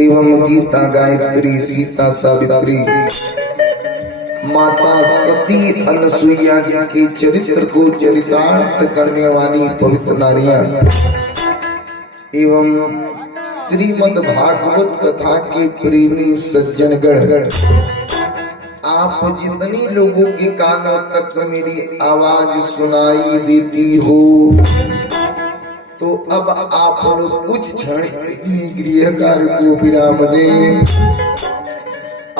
एवं गीता गायत्री सीता सावित्री माता सती अनसुईया जी के चरित्र को चरितार्थ करने वाली पवित्र नारियां एवं श्रीमद् भागवत कथा के प्रेमी सज्जनगण, आप जितनी लोगों के कानों तक मेरी आवाज सुनाई देती हो, तो अब आप लोग कुछ क्षण गृह कार्य को विराम दें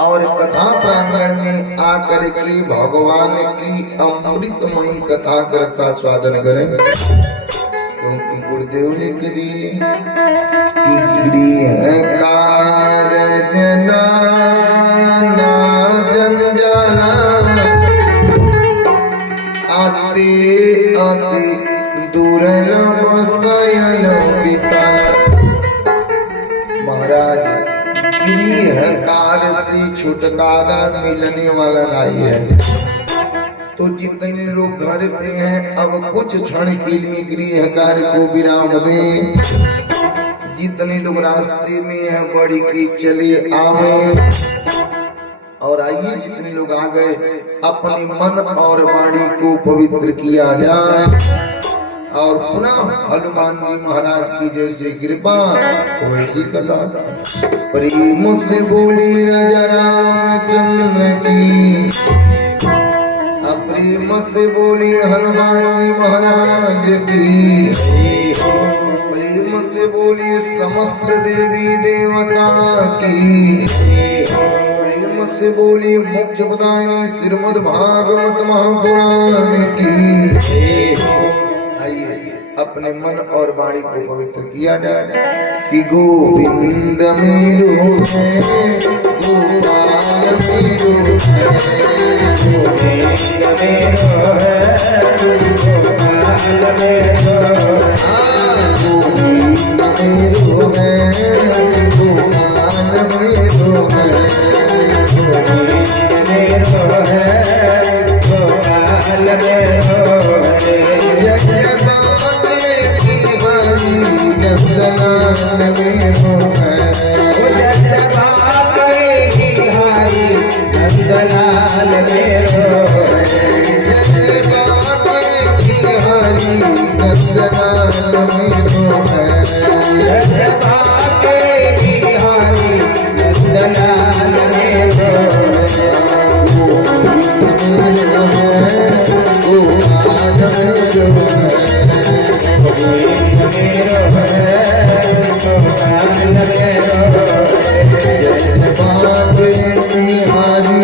और कथा प्रांगण में आकर के भगवान की अमृतमयी कथा का रसास्वादन करें, क्योंकि गुरुदेव लिख दिए कि गृह कार्य जना जंजाला आते आते दुर्लभ सयन विशाल। महाराज, गृह कार्य से छुटकारा मिलने वाला नहीं है, तो जितने लोग घर पे हैं अब कुछ क्षण के लिए गृह कार्य को विराम दें। जितने लोग रास्ते में हैं बढ़ के चले आवे और आइए, जितने लोग आ गए अपने मन और वाणी को पवित्र किया जाए और पुनः हनुमान जी महाराज की जैसे कृपा वैसी कथा प्रेम से बोली राजा रामचंद्र की, प्रेम से बोली हनुमान जी महाराज की, प्रेम से बोली समस्त देवी देवता की, प्रेम से बोली मोक्ष प्रदायिनी श्रीमद् भागवत महापुराण की। अपने मन और वाणी को पवित्र किया जाए कि गोविंद मेरो है, गोपाल मेरो है, गोविंद मेरो है, गोपाल मेरो है, गोविंद मेरो है, गोपाल मेरो है, गोविंद मेरो है, गोपाल मेरो है। जय नंदलाल मेरो है, जय बिहारी नंदलाल मेरो है, जय बिहारी नंदलाल मेरो है, जय बिहारी नंदलाल मेरो है। गोविंद मेरो बिहारी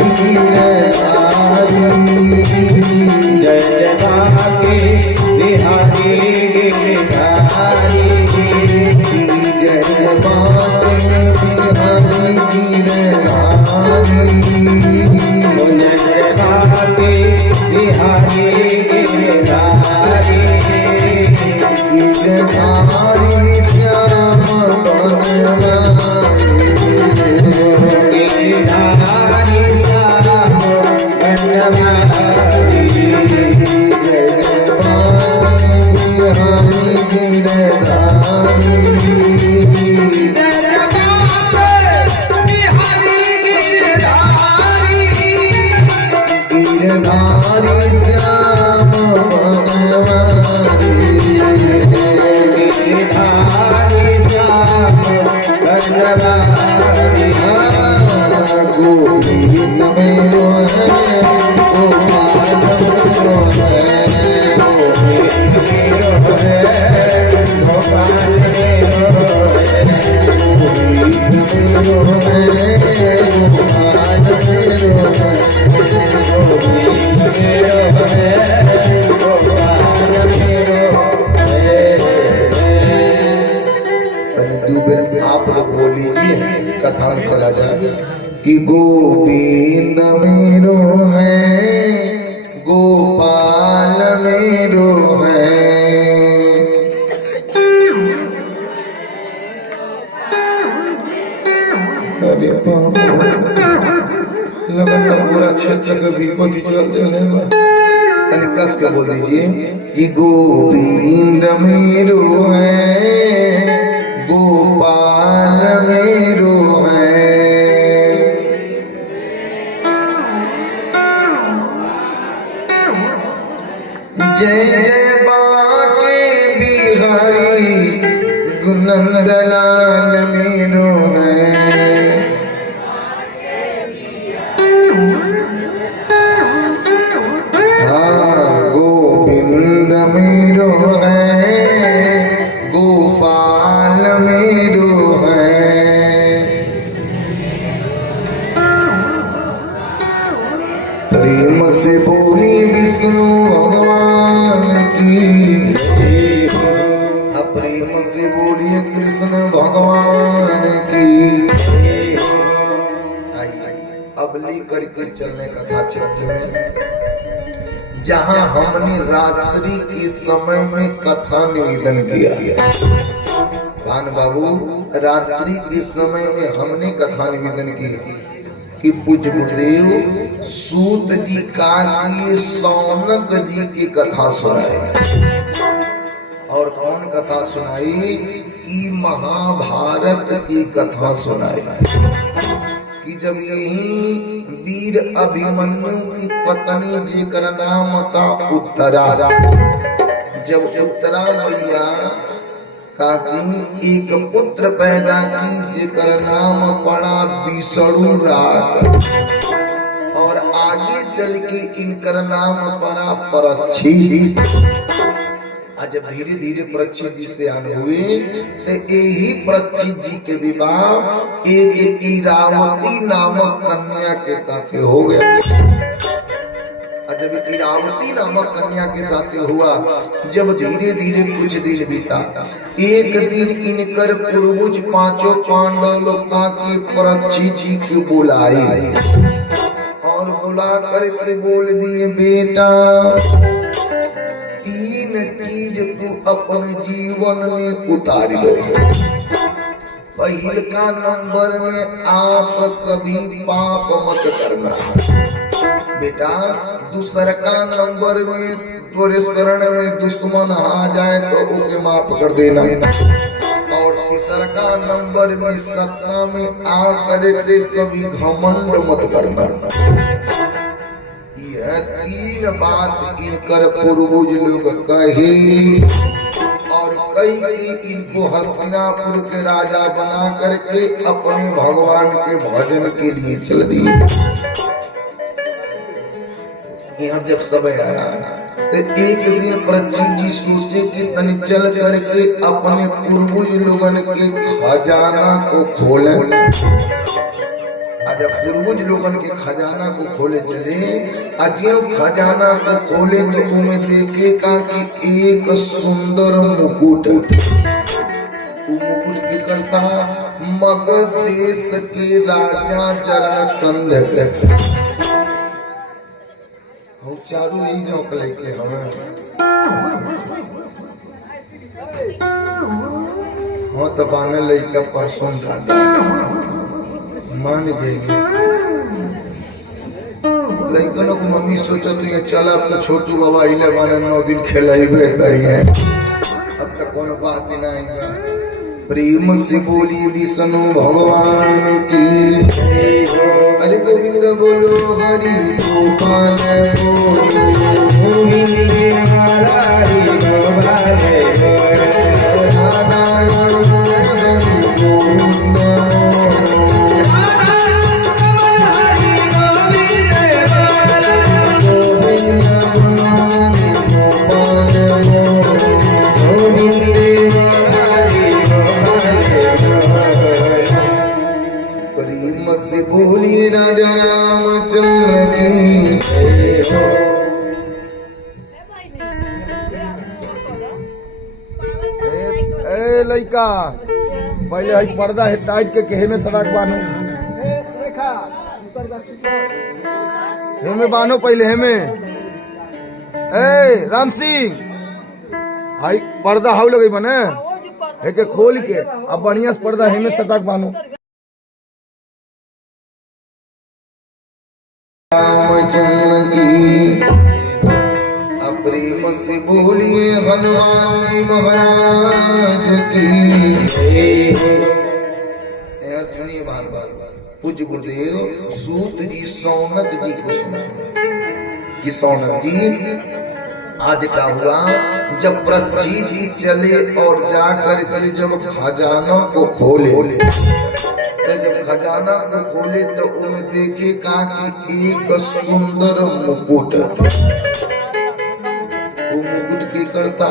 गिरधारी श्याम बनवारी गिरधारी श्याम बनवारी जय भवानी बिहारी गिरधारी गिरधारी श्याम बनवारी गिरधारी श्याम बनवारी गोविंद मेरो है गोपाल मेरो है गोविंद मेरो है गोपाल मेरो है गोविंद मेरो है गोपाल मेरो है आप लोग बोलिए कथा में चला जाए कि गोविंद मेरो है गोपाल मेरो है अरे लगातार पूरा क्षेत्र का विपत्ति चल रहे हैं कस के बोल दीजिए कि गोविंद मेरो है गोपाल मेरो है जय जय बाके बिहारी गुनंदलाल मेरो है हाँ गोविंद मेरो है गोपाल मेरो है प्रेम से बोली विष्णु भगवान की प्रेम से बोलिए कृष्ण भगवान की अब लेकर के चलने कथा क्षेत्र में जहां हमने रात्रि के समय में कथा निवेदन किया भान बाबू रात्रि के समय में हमने कथा निवेदन किया कि पूज्य गुरुदेव सूत जी का की सौनक जी की कथा सुनाई और कौन कथा सुनाई कि महाभारत की कथा सुनाई कि जब यही वीर अभिमन्यु की पत्नी जेकर नाम था उत्तरा जब उत्तरा मैया का एक पुत्र पैदा की जेकर नाम पड़ा विष्णु रात और आगे चल के इनकर नाम पड़ा परीक्षित जब धीरे धीरे परीक्षित जी से आने हुए तो यही परीक्षित जी के विवाह एक इरावती नामक कन्या के साथ हो गया जब इरावती नामक कन्या के साथ हुआ जब धीरे धीरे कुछ दिन बीता एक दिन इनकर पूर्वज पांचों पांडव लोग के परीक्षित जी के बुलाई और बुला करके बोल दिए बेटा तीन चीज तू अपने जीवन में उतार लो पहल का नंबर में आप कभी पाप मत करना बेटा दूसरा का नंबर में तोरे शरण में दुश्मन आ जाए तो उसे माफ कर देना और तीसरा का नंबर में सत्ता में आ करे कभी घमंड मत करना तीन बात इनकर पूर्वज लोग कहे और कई इनको हस्तिनापुर के राजा बना करके अपने भगवान के भजन के लिए चल दिए यहाँ जब समय आया तो एक दिन परीक्षित जी सोचे कि तनि चल करके अपने पूर्वज लोगन के खजाना को खोले जब पूर्वज लोगन के खजाना को खोले चले अजय खजाना को खोले तो उन्हें देखेगा कि एक सुंदर मुकुट मुकुट की करता मगध देश के राजा जरासंध चारू यही नौक लेके हमें हाँ तो बाने लइका परसों दादा मान गई लइकनों को मम्मी सोचत ये चल अब तो छोटू बाबा इले बाने 9 दिन खेलाइबे करी है अब तक कोनो बात ही नहीं बा। प्रेम से बोली विष्णु भगवान की अरे गोविंद बोलो हरि गोपाल बोलो गोविंद हरि गोपाल बोलिए राजा रामचंद्र की ए लइका पहले हई पर्दा है टाइट के केहे में सड़क बानो हेमे बानो पहले हेमे ए राम सिंह हई पर्दा हाउ लगे बने है के खोल के अब बढ़िया से पर्दा हेमे सड़क बानो रामचंद्र की प्रेम से बोलिए हनुमान जी महाराज की यार सुनिए बार बार पूज्य गुरुदेव सूत जी सौनक जी को सुना कि सौनक जी आज क्या हुआ जब पृथ्वी जी चले और जाकर के जब खजाना को खोले जब खजाना को खोले तो उन्हें देखे कहा कि एक सुंदर मुकुट वो मुकुट की करता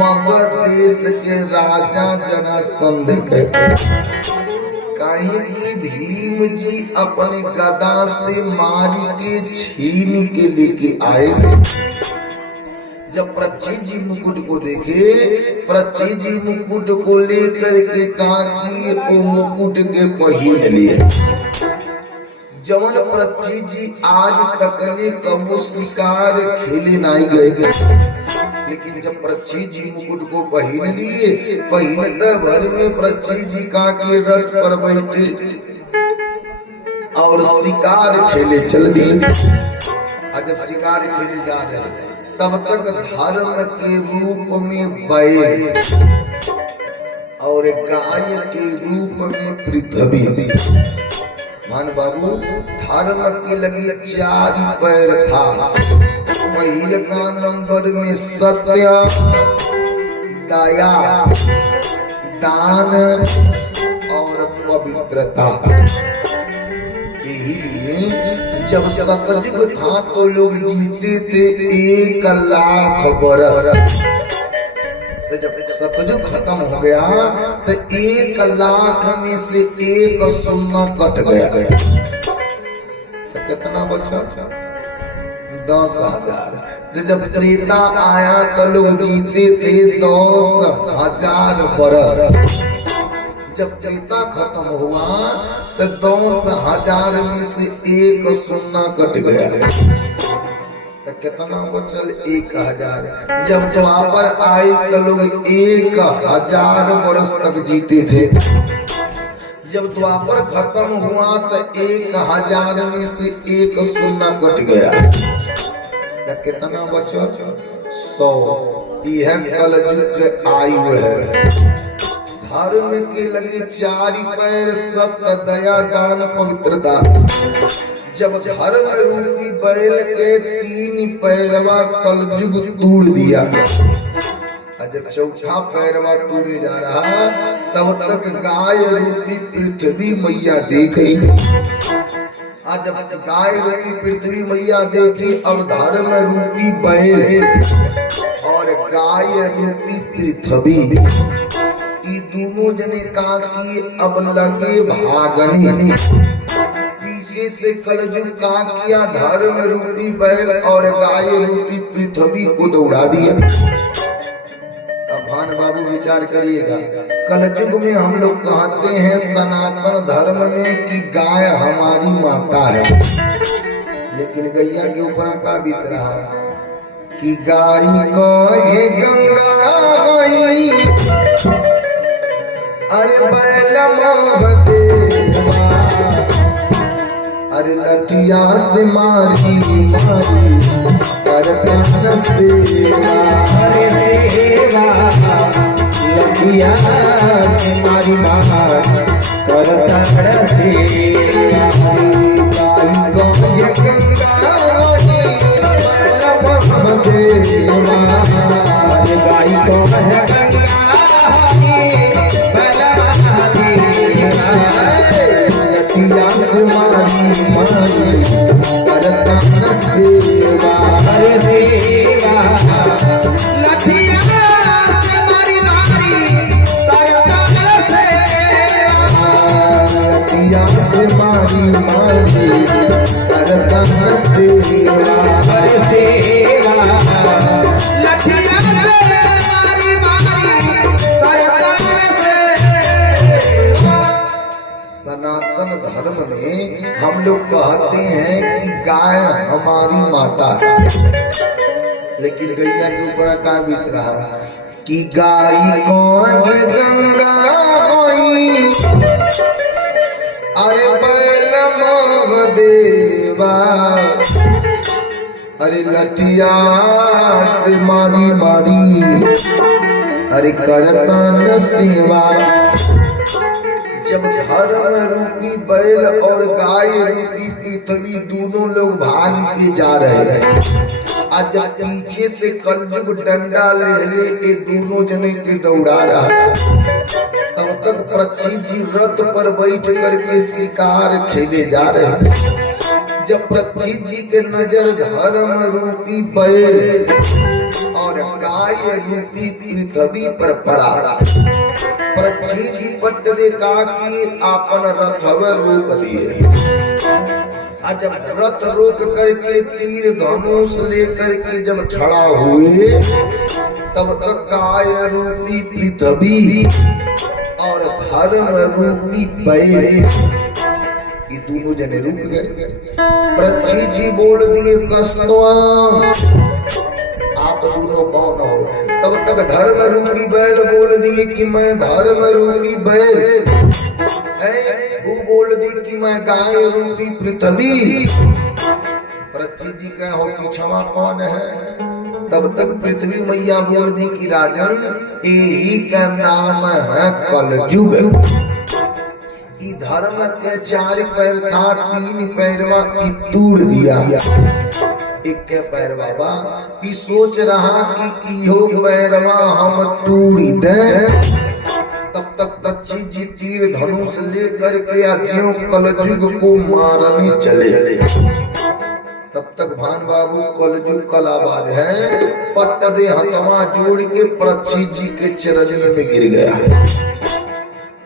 मगध देश के राजा जरासंध के कहीं की भीम जी अपने गदा से मारी के छीन के लेके आए थे। जब पृथ्वी जी मुकुट को देखे पृथ्वी जी मुकुट को लेकर के कहा कि वो मुकुट के पहन लिए जवन पृथ्वी जी आज तक ने कबू शिकार खेले नहीं गए लेकिन जब पृथ्वी जी मुकुट को पहन लिए पहनता भर में पृथ्वी जी का के रथ पर बैठे और शिकार खेले चल दिए। जब शिकार खेले जा रहे तब तक धर्म के रूप में बैल और गाय के रूप में पृथ्वी मान बाबू धर्म के लगे 4 पैर था। पहले का नंबर में सत्य दया दान और पवित्रता। यही लिए जब सतयुग था तो लोग जीते थे 1 लाख बरस। तो जब सतयुग खत्म हो गया तो 1 लाख में से 1 शून्य कट गया तो कितना बचा 10,000। तो जब त्रेता आया तो लोग जीते थे 10,000 बरस। जब त्रेता खत्म हुआ तो 10,000 में से 1 शून्य कट गया तो कितना बचल 1,000। जब द्वापर आए तो लोग 1,000 वर्ष तक जीते थे। जब द्वापर खत्म हुआ तो 1,000 में से 1 शून्य कट गया तो कितना बचल 100। यह कलयुग आयु है। धर्म के लगे 4 पैर सत्य दया दान पवित्रता। जब धर्म रूपी बैल के 3 पैरवा कलयुग तोड़ दिया जब चौथा पैरवा तोड़े जा रहा तब तक गाय रूपी पृथ्वी मैया देख रही। जब गाय रूपी पृथ्वी मैया देखी अब धर्म रूपी बैल और गाय रूपी पृथ्वी दोनों जने कहा कि अब लगे भागनी। पीछे से कलयुग का किया धर्म रूपी बैल और गाय रूपी पृथ्वी को दौड़ा दिया। अब भान बाबू विचार करिएगा कलयुग में हम लोग कहते हैं सनातन धर्म में कि गाय हमारी माता है लेकिन गैया के ऊपर का बीत रहा कि गाय को ये गंगा अरे बैल महादेवा अरे लठिया से मारी मारी करता न सेवा अरे सेवा लठिया से मारी मारी करता न सेवा गाई गौय गंगा बैल महादेवा अरे गाई को है गंगा बैल महादेवा लठिया से मारी मारी करता न सेवा अरे सेवा लठिया से मारी मारी करता न सेवा लठिया से मारी मारी करता न सेवा अरे सेवा लठिया से मारी मारी करता न सेवा। सनातन धर्म में हम लोग कहते हैं कि गाय हमारी माता है, लेकिन गैया के ऊपर का बीत रहा कि गाय कौन गंगा होई अरे बैल महादेवा अरे लठिया से मारी मारी अरे करता न सेवा। जब धर्म रूपी बैल और गाय रूपी पृथ्वी दोनों लोग भाग के जा रहे हैं, आज जब पीछे से कलयुग डंडा ले के दोनों जने के दौड़ा रहा, तब तक पृथ्वी जी रथ पर बैठ करके शिकार खेले जा रहे हैं। जब पृथ्वी जी के नजर धर्म रूपी बैल और गाय रूपी पृथ्वी पर पड़ा, पृथ्वी जी पट देखा कि आपन रथव रोक दिए। जब रथ रोक करके तीर धनुष लेकर के जब खड़ा हुए, तब तक गाय रूपी पृथ्वी और धर्म रूपी बैल ये दोनों जने रुक गए। पृथ्वी जी बोल दिए कस्तवा आप दोनों कौन हो? तब तक धर्म रूपी बैल बोल दिए कि मैं धर्म रूपी बैल, वो बोल दी कि मैं गाय रूपी पृथ्वी। पृथ्वी जी का हो कि क्षमा कौन है? तब तक पृथ्वी मैया बोल दी कि राजन यही का नाम है कलयुग। ई धर्म के 4 पैर था, 3 पैरवा तोड़ दिया, एक के पैर बाबा ई सोच रहा कि इहो पैरवा हम तोड़ी दे। तब तक पृथ्वी जी तीर धनुष लेकर के ज्यों कलयुग को मारने चले। तब तक भान बाबू कलयुग कलाबाज है, पट दे हथवा जोड़ के पृथ्वी जी के चरणियों में गिर गया।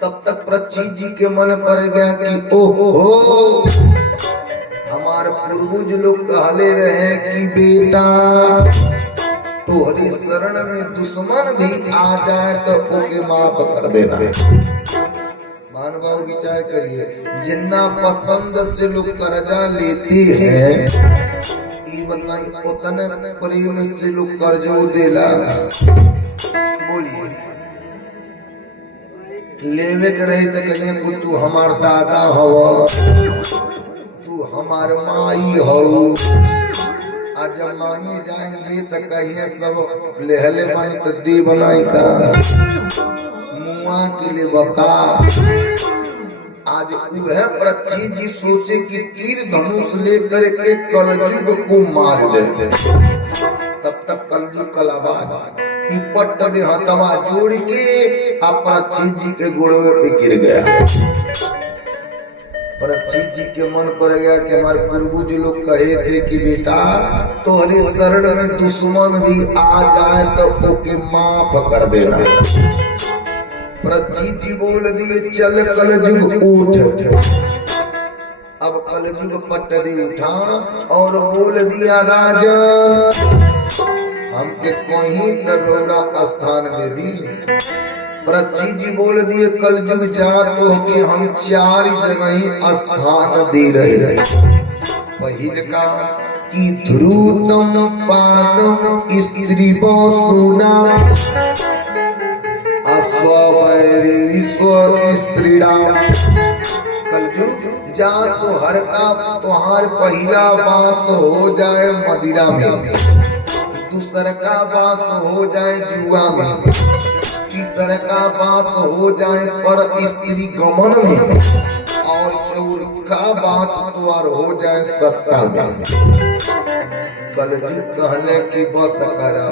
तब तक पृथ्वी जी के मन पर गया कि ओहो हमारे पूर्वज लोग कहले रहे कि बेटा तोहरी शरण में दुश्मन भी आ जाए तो ओके माफ कर देना। मानव विचार करिए, जिन्ना पसंद से लोग कर्जा लेते हैं, ये बताइए उतने प्रेम से लोग कर्जो देला। बोलिए लेवे के रही तो कहे तू हमार दादा हवा, तू हमार माई हो। आज जब मांगे जाएंगे तो कहिए सब लेहले मानी तो दे बनाई का मुआ के लिए बता। आज वह पृथ्वी जी सोचे कि तीर धनुष लेकर के कलयुग को मार दे। तब तक कलयुग कलाबाज पट दे हथवा जोड़ के पृथ्वी जी के गोड़ों पे गिर गया। पृथ्वी जी के मन पर गया कि हमारे पूर्वज लोग कहे थे कि बेटा तोहरे शरण में दुश्मन भी आ जाए तो ओके माफ कर देना। पृथ्वी जी बोल दिए चल कलयुग उठ। अब कलयुग पट दे उठा और बोल दिया राजन हमके कोई दरोड़ा स्थान दे दी। पृथ्वी जी बोल दिए कलयुग जा तो कि हम 4 जगह स्थान दे रहे। पहिल का कि ध्रुतम पादम स्त्री सोना अस्व वैरी स्व स्त्रीणाम। कलयुग जा तो हर का तुहार पहला वास हो जाए मदिरा में, दूसर का वास हो जाए जुआ में, तीसर का वास हो जाए पर स्त्री गमन में, और चौथा वास द्वार हो जाए सत्ता में। कलयुग कहने की बस करा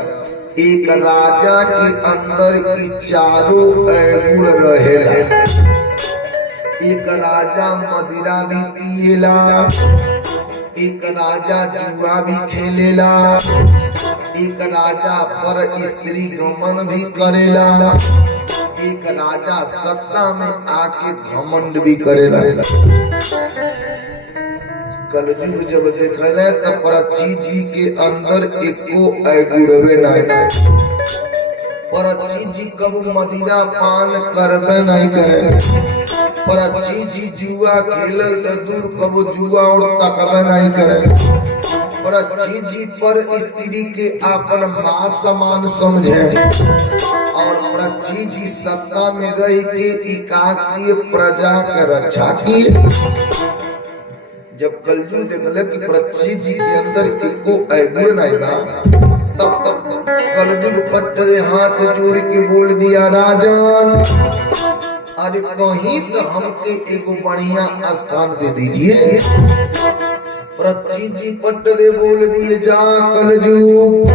एक राजा के अंदर ई चारों गुण रहेला। एक राजा मदिरा भी पिएला, एक राजा जुआ भी खेलेला, एक राजा पर स्त्री गमन भी करेला, एक राजा सत्ता में आके घमंड भी करेला। कलयुग जब देखले तब परीक्षित जी के अंदर एको गुड़वे नहीं। परीक्षित जी कब मदिरा पान करबे नहीं करे, परीक्षित जी जुआ खेलल तो दूर कब जुआ और तकबे नहीं करे। परीक्षित जी पर स्त्री के अपन मां समान समझे, और परीक्षित जी सत्ता में रह के एकाकी प्रजा के रक्षा की। जब कलयुग देखले कि परीक्षित जी के अंदर एको गुण नहीं बा, तब तक कलयुग पट्टे हाथ जोड़ के बोल दिया राजन, अरे कहीं तो हमके एगो बढ़िया स्थान दे दीजिए। परीक्षित जी पट्टे बोल दिए जा कलयुग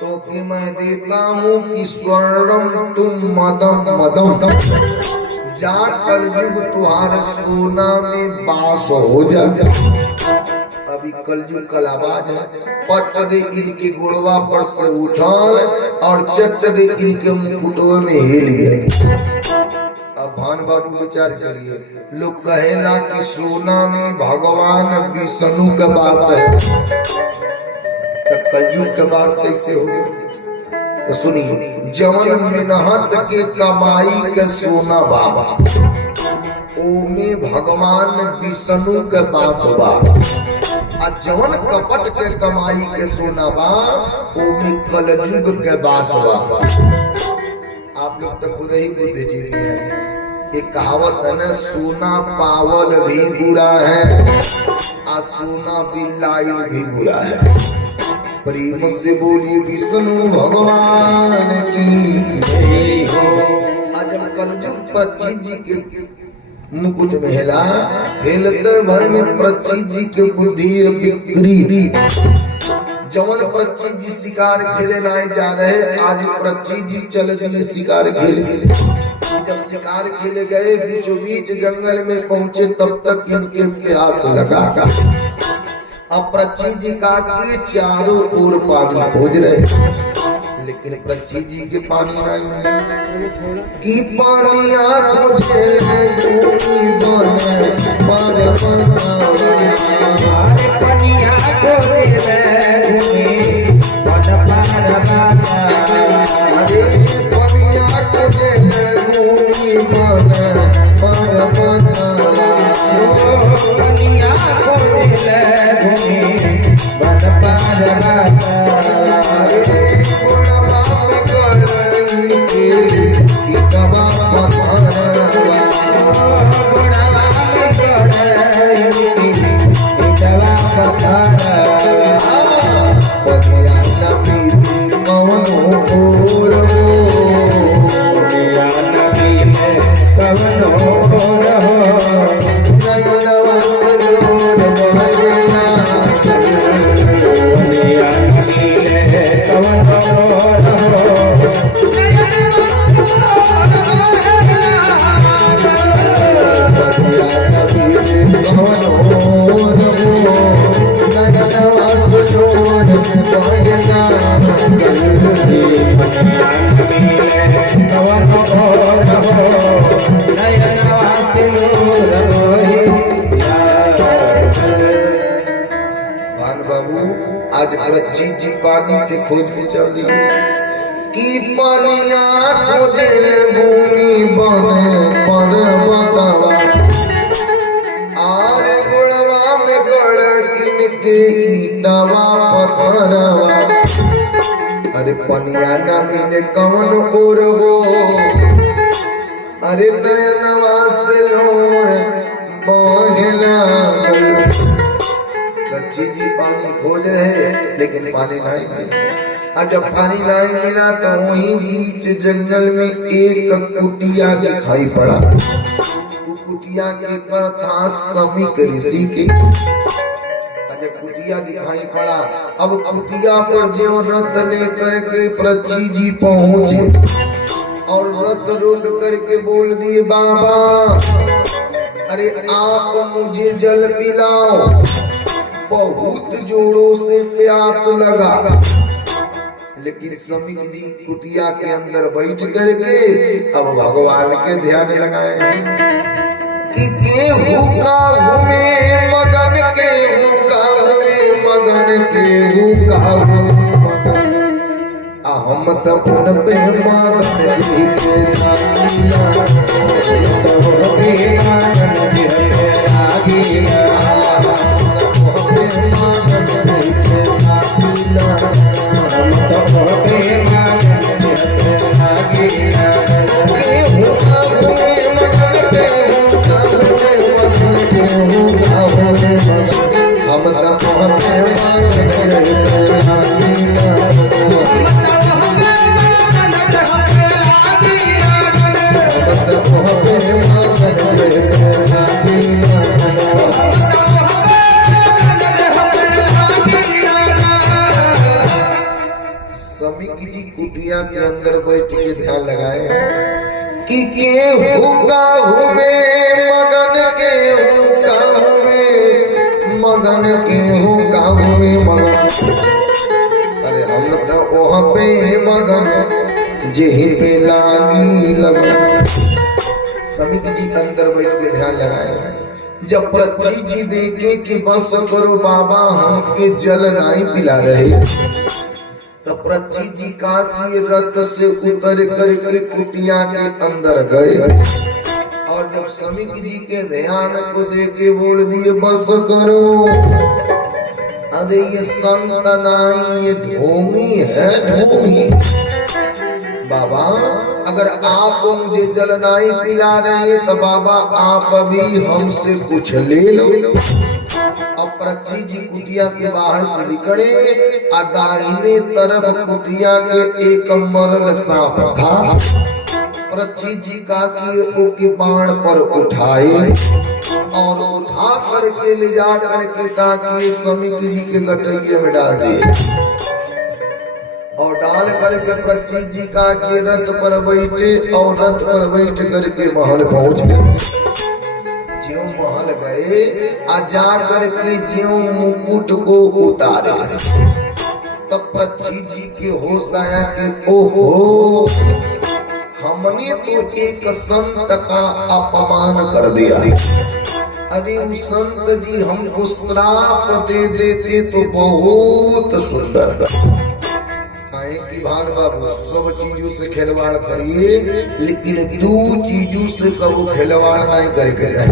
तो कि मैं देता हूँ कि स्वर्णम तुम मदम मदम, जा कलयुग तुम्हारे सोना में बास हो जा। अभी कलयुग कलाबाज है, पट दे इनके गुड़वा पर से उठाल और चट दे इनके मुकुटों में हिल गए। अब भान बाबू विचार करिए, लोग कहेला कि सोना में भगवान विष्णु का वास है, तो कलयुग का वास कैसे होगा? तो सुनिए, जवन मेहनत के कमाई के सोना बा ओमे भगवान विष्णु के वास बा, और जवन कपट के कमाई के सोना बा ओमे कलयुग के वास बा। आप लोग तो खुद ही बुद्धिजीवी हैं। एक कहावत है ना, सोना पावल भी बुरा है और सोना बिल्लाइल भी बुरा है। प्रेम से बोलिए विष्णु भगवान की जय हो। आज हम कलयुग परीक्षित जी के मुकुट में हिला, हिलते भर में परीक्षित जी के बुद्धि बिक्री। जवन परीक्षित जी शिकार खेले नहीं जा रहे, आज परीक्षित जी चल दिए शिकार खेले। जब शिकार खेले गए बीचों बीच जंगल में पहुंचे, तब तक इनके प्यास लगा। अब परीक्षित जी का के चारों ओर पानी खोज रहे, लेकिन परीक्षित जी के पानी नहीं कि पानी खोजे आज परीक्षित जी पानी के खोज में चल दिए कि पानिया खोजे भूमि बने पर्वतवा, आर गुड़वा में गड़ इनके ईटवा पत्थरवा। अरे पनिया न मिले कवन और हो अरे नयनवा से लोर बहे लागल। बच्ची जी पानी खोज रहे लेकिन पानी नहीं मिला। जब पानी नहीं मिला तो वहीं बीच जंगल में एक कुटिया दिखाई पड़ा। कुटिया के कर था समीक ऋषि के। जब कुटिया दिखाई पड़ा, अब कुटिया पर जो रथ लेकर के पृथ्वी जी पहुंचे और रथ रोक करके बोल दिए, बाबा अरे आप मुझे जल पिलाओ, बहुत जोरों से प्यास लगा। लेकिन समीक जी कुटिया के अंदर बैठ करके अब भगवान के ध्यान लगाए कि केहू का घूमे मगन, केहू का घूमे मगन, केहू का घूमे मगन। हम तो उन पे मगन जी के लागिला, कुटिया के अंदर बैठ के ध्यान लगाए कि केहू का घूमे मगन, केहू का घूमे मगन, केहू का घूमे मगन। अरे हम तो वहाँ पे मगन जेही पे लागी लगन। समीक जी अंदर बैठ के ध्यान लगाए। जब पृथ्वी जी देखे कि बस करो बाबा हमके जल नहीं पिला रहे, तो पृथ्वी जी का कि रथ से उतर करके कुटिया के अंदर गए और जब समीक जी के ध्यान को देके बोल दिए, बस करो। अरे ये संत नहीं, ये ढोंगी है, ढोंगी। बाबा अगर आप मुझे जल नहीं पिला रहे तो बाबा आप भी हमसे कुछ ले लो। अब पृथ्वी जी कुटिया के बाहर से निकले, दाहिने तरफ कुटिया के एक मरल सांप था। पृथ्वी जी का कि बाण पर उठाए और उठा करके ले जा करके ताकि समीक जी के गटैये में डाल दिए और डाल करके पृथ्वी जी का के रथ पर बैठे और रथ पर बैठ करके महल पहुंच गए। ज्यों महल गए जा करके ज्यों मुकुट को उतारे तब पृथ्वी जी के होश आया कि ओहो हमने तो एक संत का अपमान कर दिया। अरे उस संत जी हमको श्राप दे देते तो बहुत सुंदर। कि भान बाबू सब चीजों से खिलवाड़ करिए लेकिन दो चीजों से कबू खिलवाड़ नहीं करके जाए।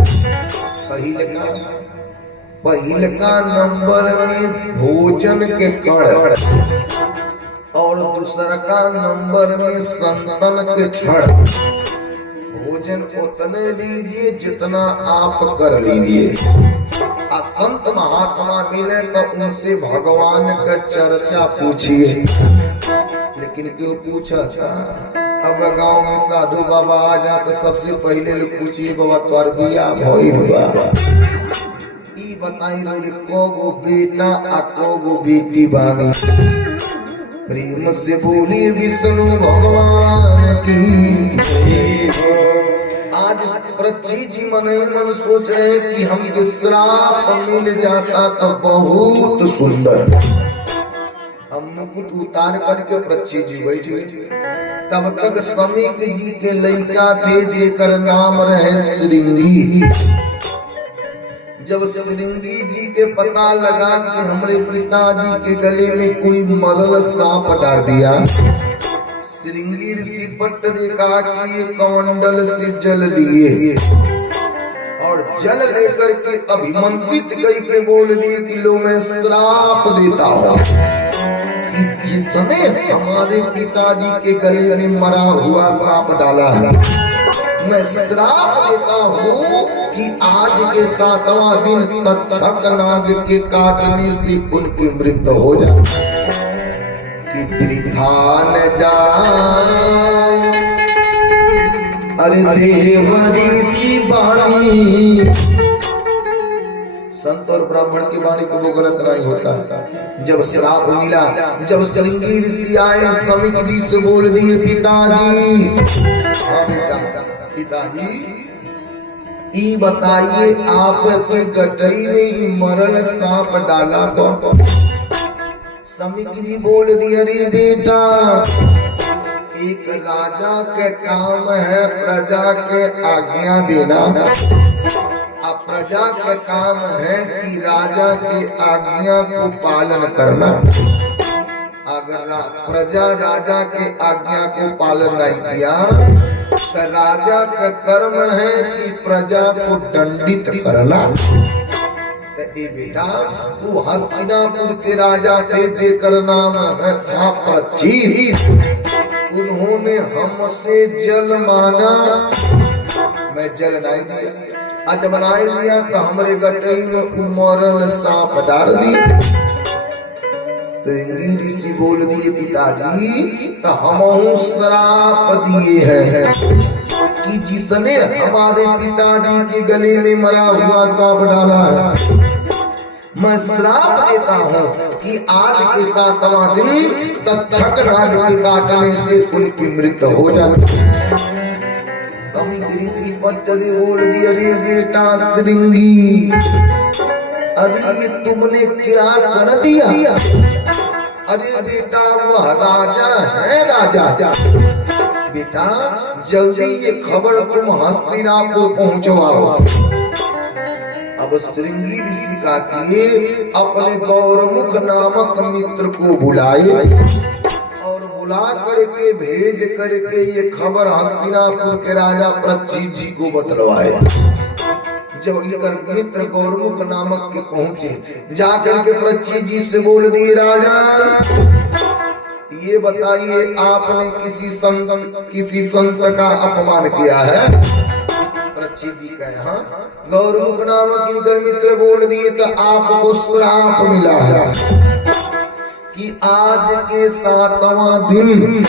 पहले का नंबर में भोजन के कण और दूसरा का नंबर में संतन के क्षण। भोजन उतने लीजिए जितना आप कर लीजिए। संत महात्मा मिले तो उनसे भगवान का चर्चा पूछिए। लेकिन क्यों पूछा था? अब गांव में साधु बाबा आ जाते सबसे पहले लोग पूछिए बाबा तोर बिया भइल बा, ई बताई रे कोगो बेटा आ कोगो बेटी बानी। प्रेम से बोली विष्णु भगवान की। आज पृथ्वी जी मन मन सोच रहे कि हमके श्राप मिल जाता तो बहुत सुंदर। हम मुकुट उतार करके पृथ्वी जी बैठ गए। तब तक समीक जी के लड़का थे जेकर नाम रहे श्रृंगी। जब श्रृंगी जी के पता लगा कि हमारे पिताजी के गले में कोई मरल सांप डाल दिया, श्रृंगी ऋषि पट्ट देखा कि ये कमंडल से जल लिए और जल लेकर के अभिमंत्रित कई के बोल दिए कि लो मैं श्राप देता हूँ कि जिसने हमारे पिताजी के गले में मरा हुआ सांप डाला है, मैं श्राप देता हूँ कि आज के 7वां दिन तक्षक नाग के काटने से उनकी मृत्यु हो जाए, कि वृथा न जाए। अरे देवरी सी बानी, संत और ब्राह्मण की वाणी को वो गलत नहीं होता। जब श्राप मिला, जब श्रृंगी ऋषि आए, समीक जी से बोल दिए पिताजी, हाँ बेटा पिताजी, ई बताइए आपके गटई में मरल सांप डाला कौन? समीक जी बोल दिए, अरे बेटा एक राजा के काम है प्रजा के आज्ञा देना, अब प्रजा का काम है कि राजा के आज्ञा को पालन करना। अगर प्रजा राजा के आज्ञा को पालन नहीं किया तो राजा का कर्म है कि प्रजा को दंडित करना। तो ए बेटा, वो हस्तिनापुर के राजा थे जेकर नाम था पृथ्वी, उन्होंने हमसे जल मांगा, मैं जल नहीं दिया। आज बनाए लिया तो हमरे गटई में उमरल सांप डाल दी। श्रृंगी ऋषि बोल दिए पिताजी, तो हम श्राप दिए हैं कि जिसने हमारे पिताजी के गले में मरा हुआ सांप डाला है, मैं श्राप देता हूँ कि आज के 7वां दिन तक्षक नाग के काटने से उनकी मृत्यु हो जाती। ऋषि पट्टदे बोल दिया, अरे बेटा श्रृंगी, अरे ये तुमने क्या कर दिया? अरे बेटा वह राजा है राजा, बेटा जल्दी ये खबर तुम हस्तिनापुर पहुंचवाओ। अब श्रृंगी ऋषि का किए अपने गौरमुख नामक मित्र को बुलाए और बुला करके भेज करके ये खबर हस्तिनापुर के राजा पृथ्वी जी को बतलवाए। जब इनकर मित्र गौरमुख नामक के पहुंचे, जाकर के पृथ्वी जी से बोल दिए, राजा ये बताइए आपने किसी संत का अपमान किया है? पृथ्वी जी कहे हाँ। गौरमुख नामक इनकर मित्र बोल दिए, तो आपको श्राप मिला है कि आज के 7वां दिन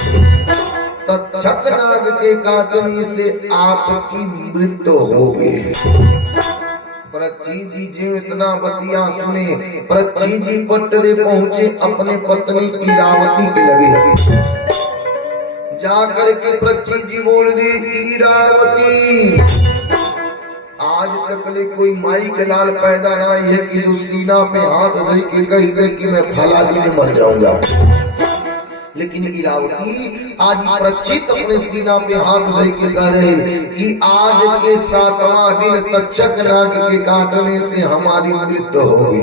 तक्षक नाग के काटने से आपकी मृत्यु होगी। पृथ्वी जी जो इतना बतिया सुने, पृथ्वी जी पट्टदे पहुंचे, अपने पत्नी इरावती के लगे। जाकर के पृथ्वी जी बोल दी, इरावती आज तक ले कोई माई के लाल पैदा ना है कि जो सीना पे हाथ धर के कही दे कि मैं फला दिन में मर जाऊंगा। लेकिन इरावती आज प्रचित अपने सीना पे हाथ धर के कह रहे कि आज के 7वां दिन तक्षक नाग के काटने से हमारी मृत्यु होगी।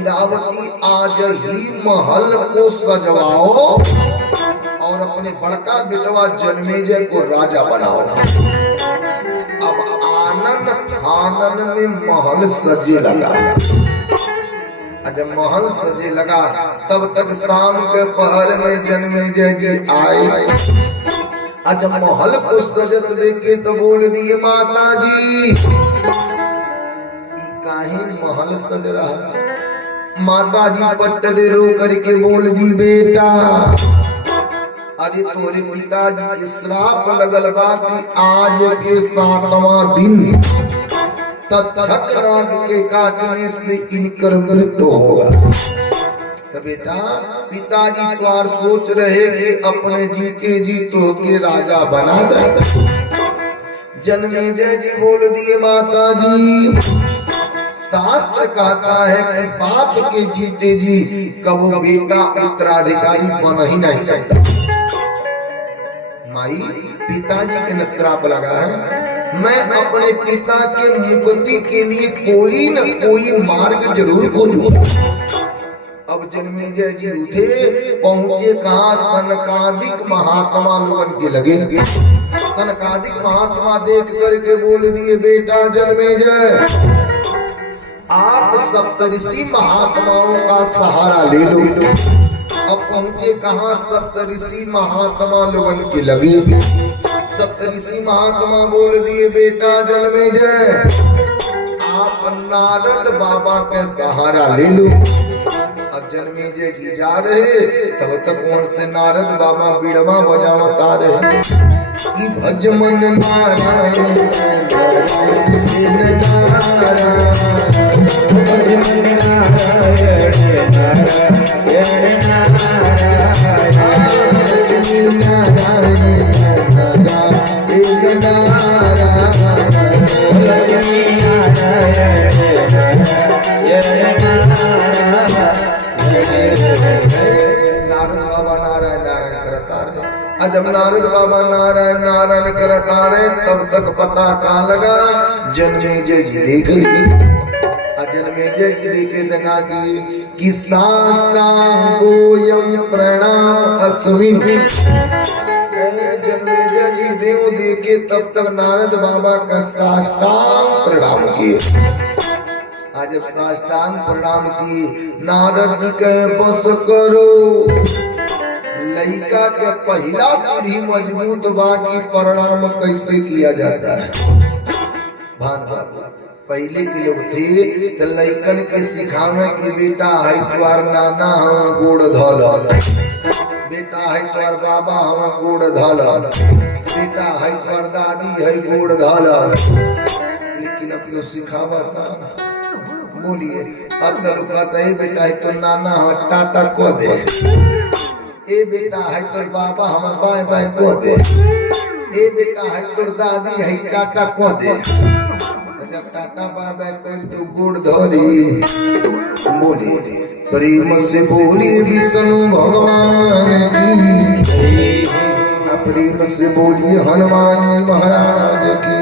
इरावती आज ही महल को सजवाओ और अपने बड़का बेटवा जन्मेजय को राजा बनाओ। अब आनन फानन में महल सजे लगा। जब महल सजे लगा तब तक शाम के पहर में जन्मेजय जी आए। जब महल को सजत देखे तो बोल दिए, माता जी काहे महल सज रहा? माता जी पट्टदे रो करके बोल दी, बेटा अरे तोरे पिताजी के श्राप लगल बात आज के 7वां दिन तक्षक नाग के काटने से इनकर मृत्यु होगा। तो बेटा पिताजी स्वार सोच रहे कि अपने जीते जी तो के राजा बना दे। जन्मेजय जी बोल दिए, माता जी शास्त्र कहता है कि बाप के जीते जी कब बेटा उत्तराधिकारी बन ही नहीं सकता। माई पिताजी के न श्राप लगा है, मैं अपने पिता के मुक्ति के लिए कोई न कोई मार्ग जरूर खोजूंगा। अब जन्मेजय जी उठे, पहुंचे कहा? सनकादिक महात्मा लोगन के लगे। सनकादिक महात्मा देख करके बोल दिए, बेटा जन्मेजय आप सप्तऋषि महात्माओं का सहारा ले लो। अब पहुंचे कहाँ सप्तऋषि महात्मा लोगन की लगी। सप्तऋषि महात्मा बोल दिए बेटा जन्मेजय आप नारद बाबा के सहारा ले लो। अब जन्मेजय जी जा रहे तब तक वहां से नारद बाबा बीड़वा बजावता रहे कि भज मन नारायण नारायण भज मन नारायण नारायण जब नारद बाबा नारायण नारायण करता रहे तब तक पता कहाँ लगा जन्मेजय जी देख ली। जन्मेजय जी देखे लगा कि साष्टांगोऽयं प्रणाम अस्मिन्। जन्मेजय जी देव देखे तब तक नारद बाबा का साष्टांग प्रणाम किए। आज जब साष्टांग प्रणाम किए नारद जी कहे बस करो लइका के पहला सीढ़ी मजबूत बाकी प्रणाम कैसे किया जाता है। भान पहले के लोग थे तो लइकन के सिखावे कि बेटा है तुआर नाना हम गोड़ धल, बेटा है तुआर बाबा हम गोड़ धल, बेटा है तुआर दादी है गोड़ धल। लेकिन अब क्यों सिखावा था बोलिए। अब तो लोग कहते हैं बेटा है तो नाना हम टाटा को दे, ए बेटा है तोर बाबा हम बाय बाय को दे, ए बेटा है तोर दादी है टाटा को दे। जब टाटा बाय बाय कर तो गोड़ धरी बोली प्रेम से बोली विष्णु भगवान की, प्रेम से बोली हनुमान महाराज की।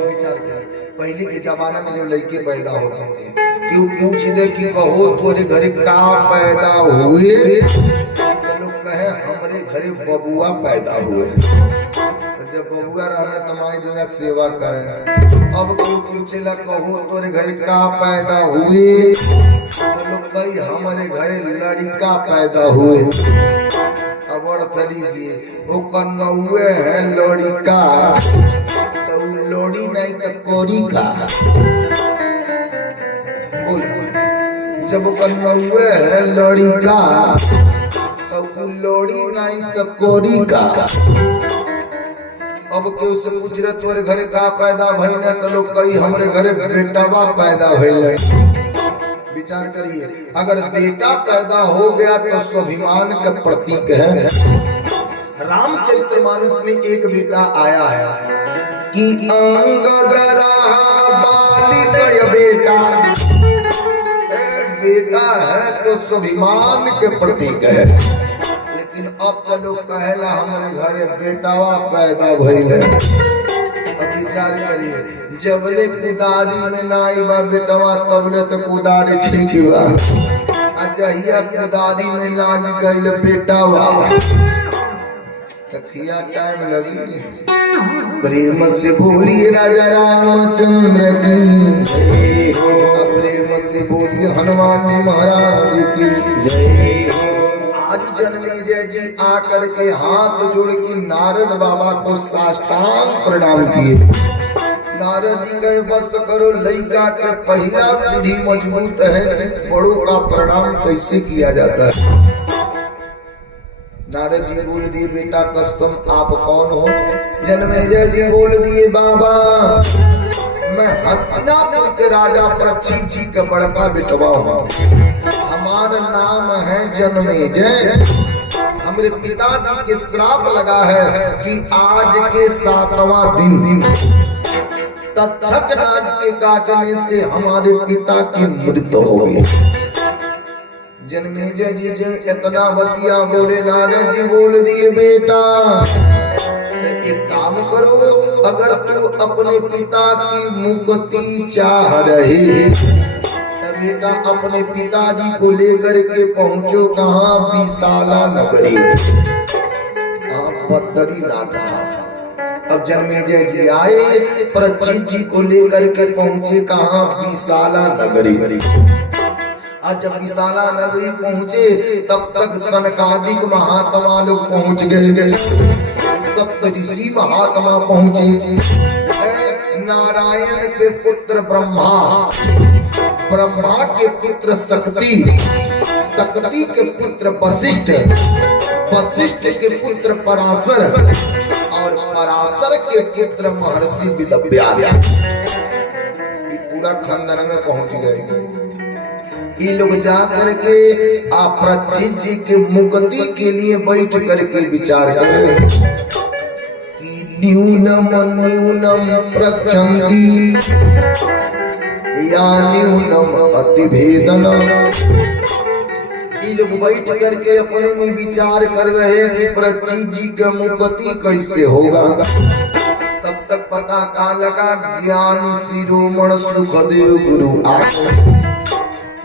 विचार करें पहले के जमाना में जब लड़के पैदा होते थे क्यों पूछ दे कि कहो तोरे घरे का पैदा हुए तो लोग कहे हमारे घरे बबुआ पैदा हुए। तो जब बबुआ रहना तो माई दिन सेवा करे। अब कोई पूछेला कहो तोरे घरे का पैदा हुए तो लोग कहे हमारे घरे लड़का पैदा हुए। अब अर्थ लीजिए वो कन्नौए है लड़का तो लोड़ी नहीं तो कोरी का। जब कन्नौए है लड़का तो लोड़ी नहीं तो कोरी का। अब के उससे पूछ रहे तोरे घरे का पैदा भई न तो लोग कही हमरे घरे बेटावा पैदा भइल। विचार करिए अगर बेटा पैदा हो गया तो स्वाभिमान का प्रतीक है। रामचरितमानस में एक बेटा आया है कि अंगदरा बालिक बेटा, बेटा है तो स्वाभिमान के प्रतीक है। लेकिन अब तो लोग कहेला हमारे घरे बेटावा पैदा भइल है। अब विचार करिए जबले कुदारी में नाई बा बेटवा तबले तो कुदारी ठीक बा, अजहिया कुदारी में लाग गइल बेटावा तखिया टाइम लगी। प्रेम से बोलिए राजा रामचंद्र की, प्रेम से बोलिए हनुमान जी महाराज की जय। आज जन्मेजय जी आकर के हाथ जोड़ के नारद बाबा को साष्टांग प्रणाम किए। नारद जी कहे बस करो लइका के पहला सीढ़ी मजबूत है तो बड़ों का प्रणाम कैसे किया जाता है। नारद जी बोल दिए बेटा कस्तम आप कौन हो। जन्मेजय जी बोल दिए बाबा मैं हस्तिनापुर के राजा परीक्षित जी का बड़का बेटवा हूँ, हमारा नाम है जन्मेजय। हमारे पिताजी के श्राप लगा है कि आज के 7वां दिन तक्षक नाग के काटने से हमारे पिता की मृत्यु हो गई। जन्मेजय जी जो इतना बतिया बोले नारद जी बोल दिए बेटा एक काम करो अगर तू अपने पिता की मुक्ति चाह रहे तो बेटा अपने पिताजी को लेकर के पहुंचो कहाँ विशाला नगरी, बद्रीनाथ था। अब जन्मेजय जी आए परीक्षित जी को लेकर के पहुंचे कहाँ विशाला नगरी। आज जब विशाला नगरी पहुंचे तब तक सनकादिक महात्मा लोग पहुंच गए, सप्त ऋषि महात्मा पहुंचे। नारायण के पुत्र ब्रह्मा, ब्रह्मा के पुत्र शक्ति, शक्ति के पुत्र वशिष्ठ, वशिष्ठ के पुत्र पराशर और पराशर के पुत्र महर्षि वेदव्यास, ये पूरा खानदान में पहुंच गए। ये लोग जाकर के परीक्षित जी के मुक्ति के लिए बैठ करके विचार कर रहे कि न्यूनम न्यूनम प्रक्षन्ति या न्यूनम अतिभेदन। ये लोग बैठ करके अपने में विचार कर रहे हैं कि परीक्षित जी का मुक्ति कैसे होगा। तब तक पता का लगा ज्ञानी शिरोमण सुखदेव गुरु आए।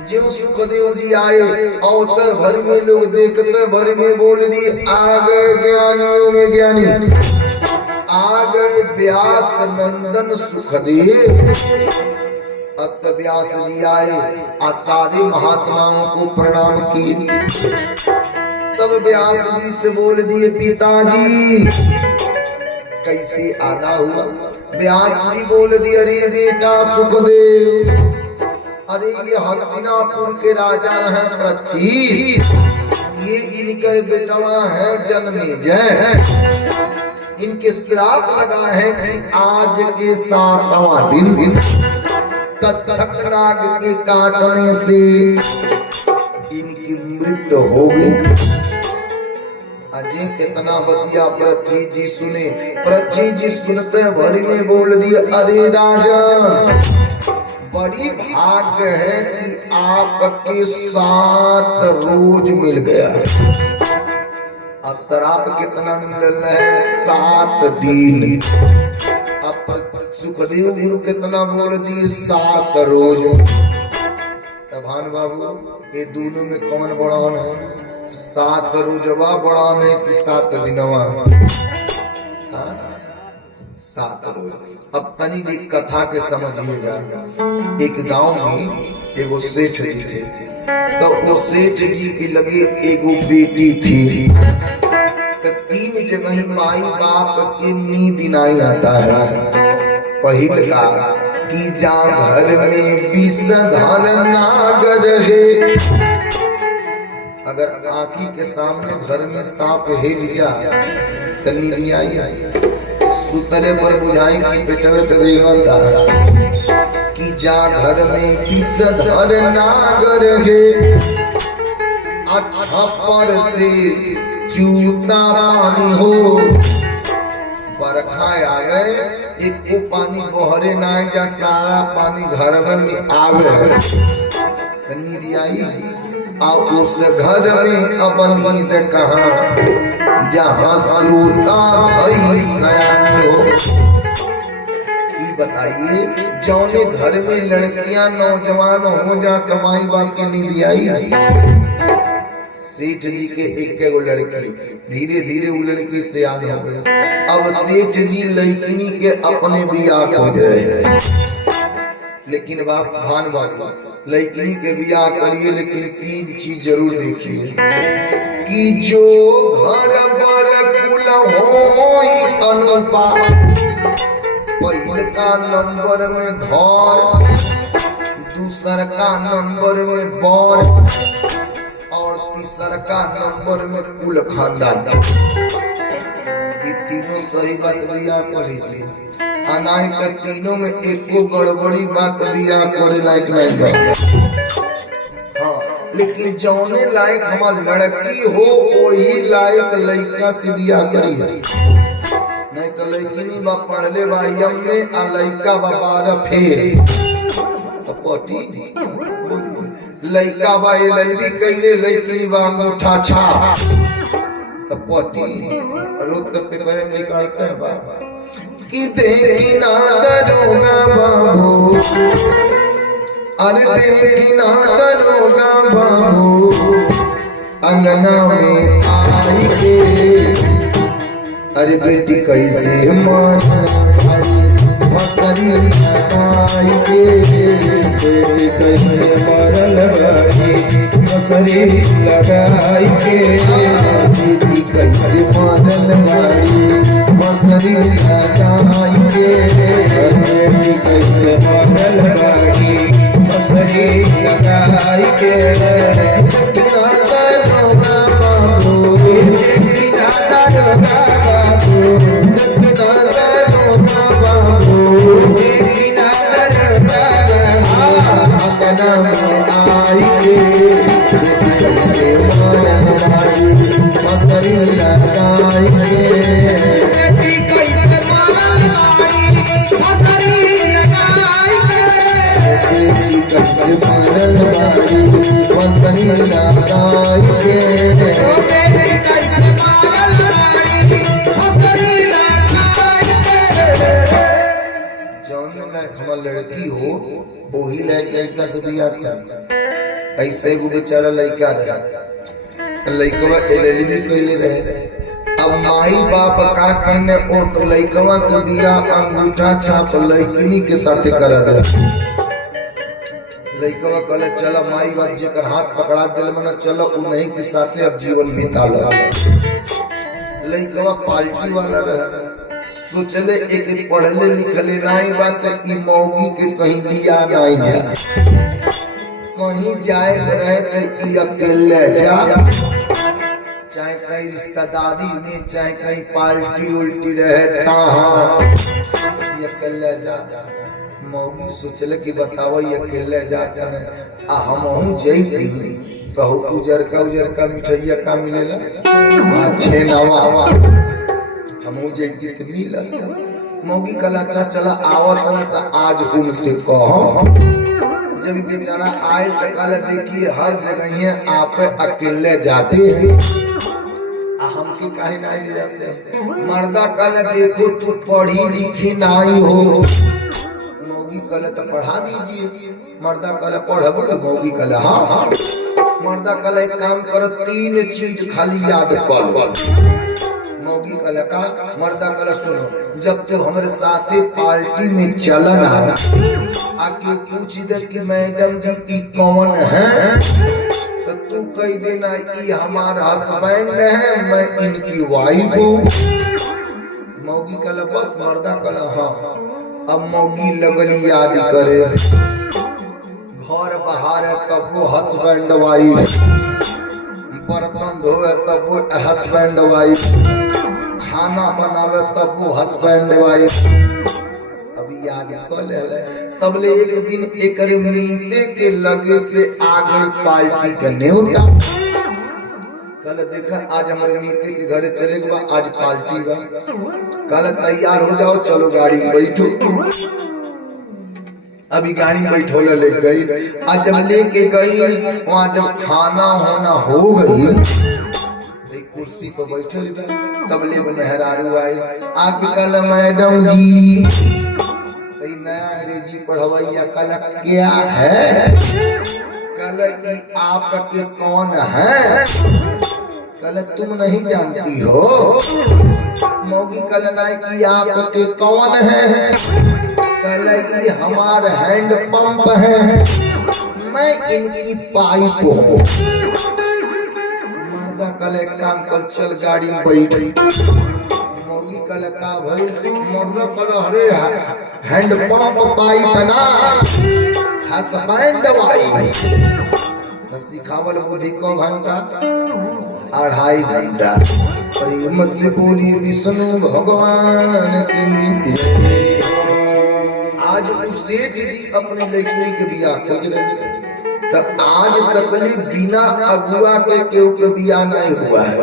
जो सुखदेव जी आए और भर में लोग देखते भर में बोल दिए आ गए ज्ञानियों में ज्ञानी, आ गए व्यास नंदन सुखदेव। अब तो व्यास जी आए और सारे महात्माओं को प्रणाम किए। तब व्यास जी से बोल दिए पिताजी कैसे आना हुआ। व्यास जी बोल दिए अरे बेटा सुखदेव, अरे ये हस्तिनापुर के राजा हैं परीक्षित, ये इनके बेटवा है जन्मेजय, इनके श्राप लगा है कि आज के 7वां दिन तक्षक नाग के काटने से इनकी मृत्यु हो गई। अजय कितना बतिया परीक्षित जी सुने। परीक्षित जी सुनते भरी में बोल दिए अरे राजा बड़ी भाग्य है कि आपके 7 रोज मिल गया। और श्राप कितना मिल है 7 दिन। अब सुखदेव गुरु कितना बोल दिए 7 रोज। तब भान बाबू ये दोनों में कौन बड़ान है? 7 रोजवा बड़ान है कि 7 दिनवा? 7 रोज। अब तनी भी कथा के समझिएगा। एक गांव में एगो सेठ जी थे, तो वो सेठ जी की लगे एगो बेटी थी। तो 3 जगह ही माई बाप के नींद नहीं आता है। पहिल का कि जा घर में विषधर नागर है, अगर आँखी के सामने घर में सांप हिल जा तो नींद आई। सुतले पर बुझाई की पेटवे पे रेंगता कि जा घर में विषधर नागर है, अच्छा पर से चूता पानी हो। बरखा आवे एको पानी बहरे ना जा, सारा पानी घर में आवे। नींद आई आ उस घर में अब नींद कहाँ जहाँ श्रोता भई सयानी हो। ये बताइए जौने घर में लड़कियां नौजवान हो जा माई बाप की नींद आई। सेठ जी के एक लड़की, धीरे धीरे वो लड़की सियान हो गई। अब सेठ जी लड़की के अपने बियाह खोज रहे। लेकिन बाप भान बाटो लड़की के बियाह करिए, लेकिन 3 चीज जरूर देखिए कि जो घर बर कुल होई अनुपा, पहले का नंबर में घर, दूसर का नंबर में बर और तीसर का नंबर में कुल खानदान। ये तीनों सही बात बियाह कर लीजिए। अनाय का तीनों में एको गड़बड़ी बात बियाह करे लायक नहीं है। हाँ, लेकिन जौने लायक हमार लड़की हो वही लायक लड़का से बियाह करी। नहीं तो लड़की नहीं बा पढ़ले बा में आ लड़का बा 12 फेल तो पटी लड़का बा लड़की कैले लड़की बा अंगूठा छा तो पटी रोज तक पेपर में निकालते हैं बा कि देखी ना दरोगा बाबू, अरे देखी ना दरोगा बाबू अंगना में आई के, अरे बेटी कैसे मार फसरी आई के, बेटी कैसे मरल बड़ी मसरी लगाई के बेटी कैसे मारल बाड़ी मसरी लगाई के बेटी कैसे मरल बड़ी मसरी लगाई के कितना दरोगा बाबू कितना दरोगा बाबू कितना दरोगा बाबू कितना दरोगा बाबू अपना में आई के बेटी कैसे मारल बाड़ी मसरी लगाई के बेटी कैसे मरल बड़ी मसरी लगाई के बेटी कैसे मारल बाड़ी मसरी लगाई के बेटी कैसे मरल बड़ी मसरी लगाई के जौन लायक हमार लड़की हो वही लायक लड़का से बियाह कर। ऐसे एगो बेचारा लड़का रहे, लड़कवा LLB कैले रहे। अब माई बाप का कहने ओ लड़कवा के बियाह अंगूठा छाप लड़किनी के साथे करा दे। लड़कवा कहले चला माई बाप जेकर हाथ पकड़ा दिल मना चलो उ नहीं के साथे अब जीवन बिता लो। लड़कवा पार्टी वाला रहे, सोचले एक पढ़ले लिखले नहीं बात ई मौगी के कहीं लिया नहीं जा, कहीं जाए रहे तो ई अकेले जा, चाहे कहीं रिश्तेदारी में चाहे कहीं पार्टी उल्टी रहे तहाँ ई अकेले जा। मौगी सोचले कि बताओ ये अकेले जाते न आ हमहू जईती कहू उजर का मिठैया का मिलेला अच्छे नवा हमहू जईती तो मिला। मौगी कला अच्छा चला आवत न त आज उनसे कहो। जब बेचारा आए तो कल देखिए हर जगह आप अकेले जाते हैं हमके काहे नहीं ले जाते हैं। मर्दा कल देखो तू पढ़ी लिखी नहीं हो, मौगी कल तो पढ़ा दीजिए। मर्दा कल पढ़ब, मौगी कल हाँ। मर्दा कल एक काम करो 3 चीज खाली याद कर लो। मौगी कल का मर्दा कल सुनो, जब तू हमारे साथे पार्टी में चलना आके पूछ दे कि मैडम जी ई कौन है तो तू कह देना ये हमारा हस्बैंड है, मैं इनकी वाइफ हूँ। मौगी कल बस, मर्दा कल हाँ। अब मौगी लगली याद करे, घर बाहर है तब वो हस्बैंड वाइफ, बर्तन धोए तब वो हस्बैंड वाइफ, खाना बनावे तब वो हस्बैंड वाइफ। अभी याद कर ले तब ले एक दिन एक मीते के लगे से आगे पार्टी का न्योता। कल देखा आज हमारे मीते के घरे चले बा, आज पार्टी बा, कल तैयार हो जाओ चलो गाड़ी में बैठो। अभी गाड़ी में बैठोला ले गई, आज जब लेके गई वहां जब खाना होना हो गई कुर्सी पर बैठल तब ले मेहरारू आई आके कल मैडम जी नया अंग्रेजी पढ़वैया कल क्या है, कल आपके कौन है, कल तुम नहीं जानती हो। मौगी कल नहीं कि आपके कौन है, कल ये हमार हैंड पंप है, मैं इनकी पाइप हूँ। मर्दा कल एक काम कल चल गाड़ी में बैठ। मौगी कल का भाई मर्दा कल हरे हैंड पंप पाइप ना हस्बैंड वाइफ तो सिखावल बुद्धि को घंटा 2.5 घंटा। प्रेम से बोली विष्णु भगवान की। आज उस सेठ जी अपने लड़की के बियाह खोज रहे तब आज तक बिना अगुआ के केहू के बियाह नहीं हुआ है।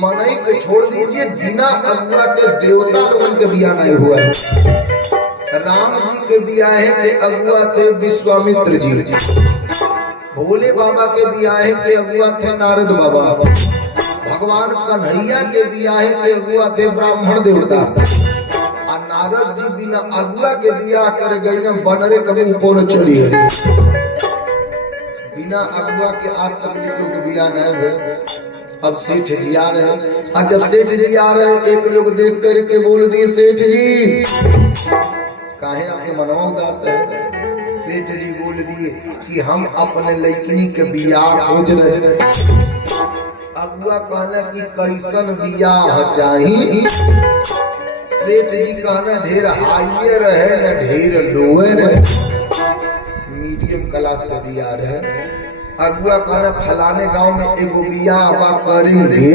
मनई के छोड़ दीजिए, बिना अगुआ के देवता लोगन के बियाह नहीं हुआ है। राम जी के बियाह के अगुआ थे विश्वामित्र जी, भोले बाबा के बियाह के अगुआ थे नारद बाबा, भगवान कन्हैया के बियाह के अगुआ थे ब्राह्मण देवता। और नारद जी बिना अगुआ के बियाह कर गई न बनरे कभी ऊपर चली है। बिना अगुआ के आज तक के बियाह नहीं हुए। अब सेठ जी आ रहे हैं, और जब सेठ जी आ रहे हैं एक लोग देख करके बोल दिए सेठ जी काहे आपके मनवा उदास है। सेठ जी बोल दिए कि हम अपने लइकनी के बियाह खोज रहे। अगुआ कहला कि कैसन बियाह चाही। सेठ जी कहना ढेर हाइए रहे न ढेर लोए रहे, मीडियम क्लास का दिया रहे। अगुआ कहना फलाने गांव में एगो बियाह बा करेंगे।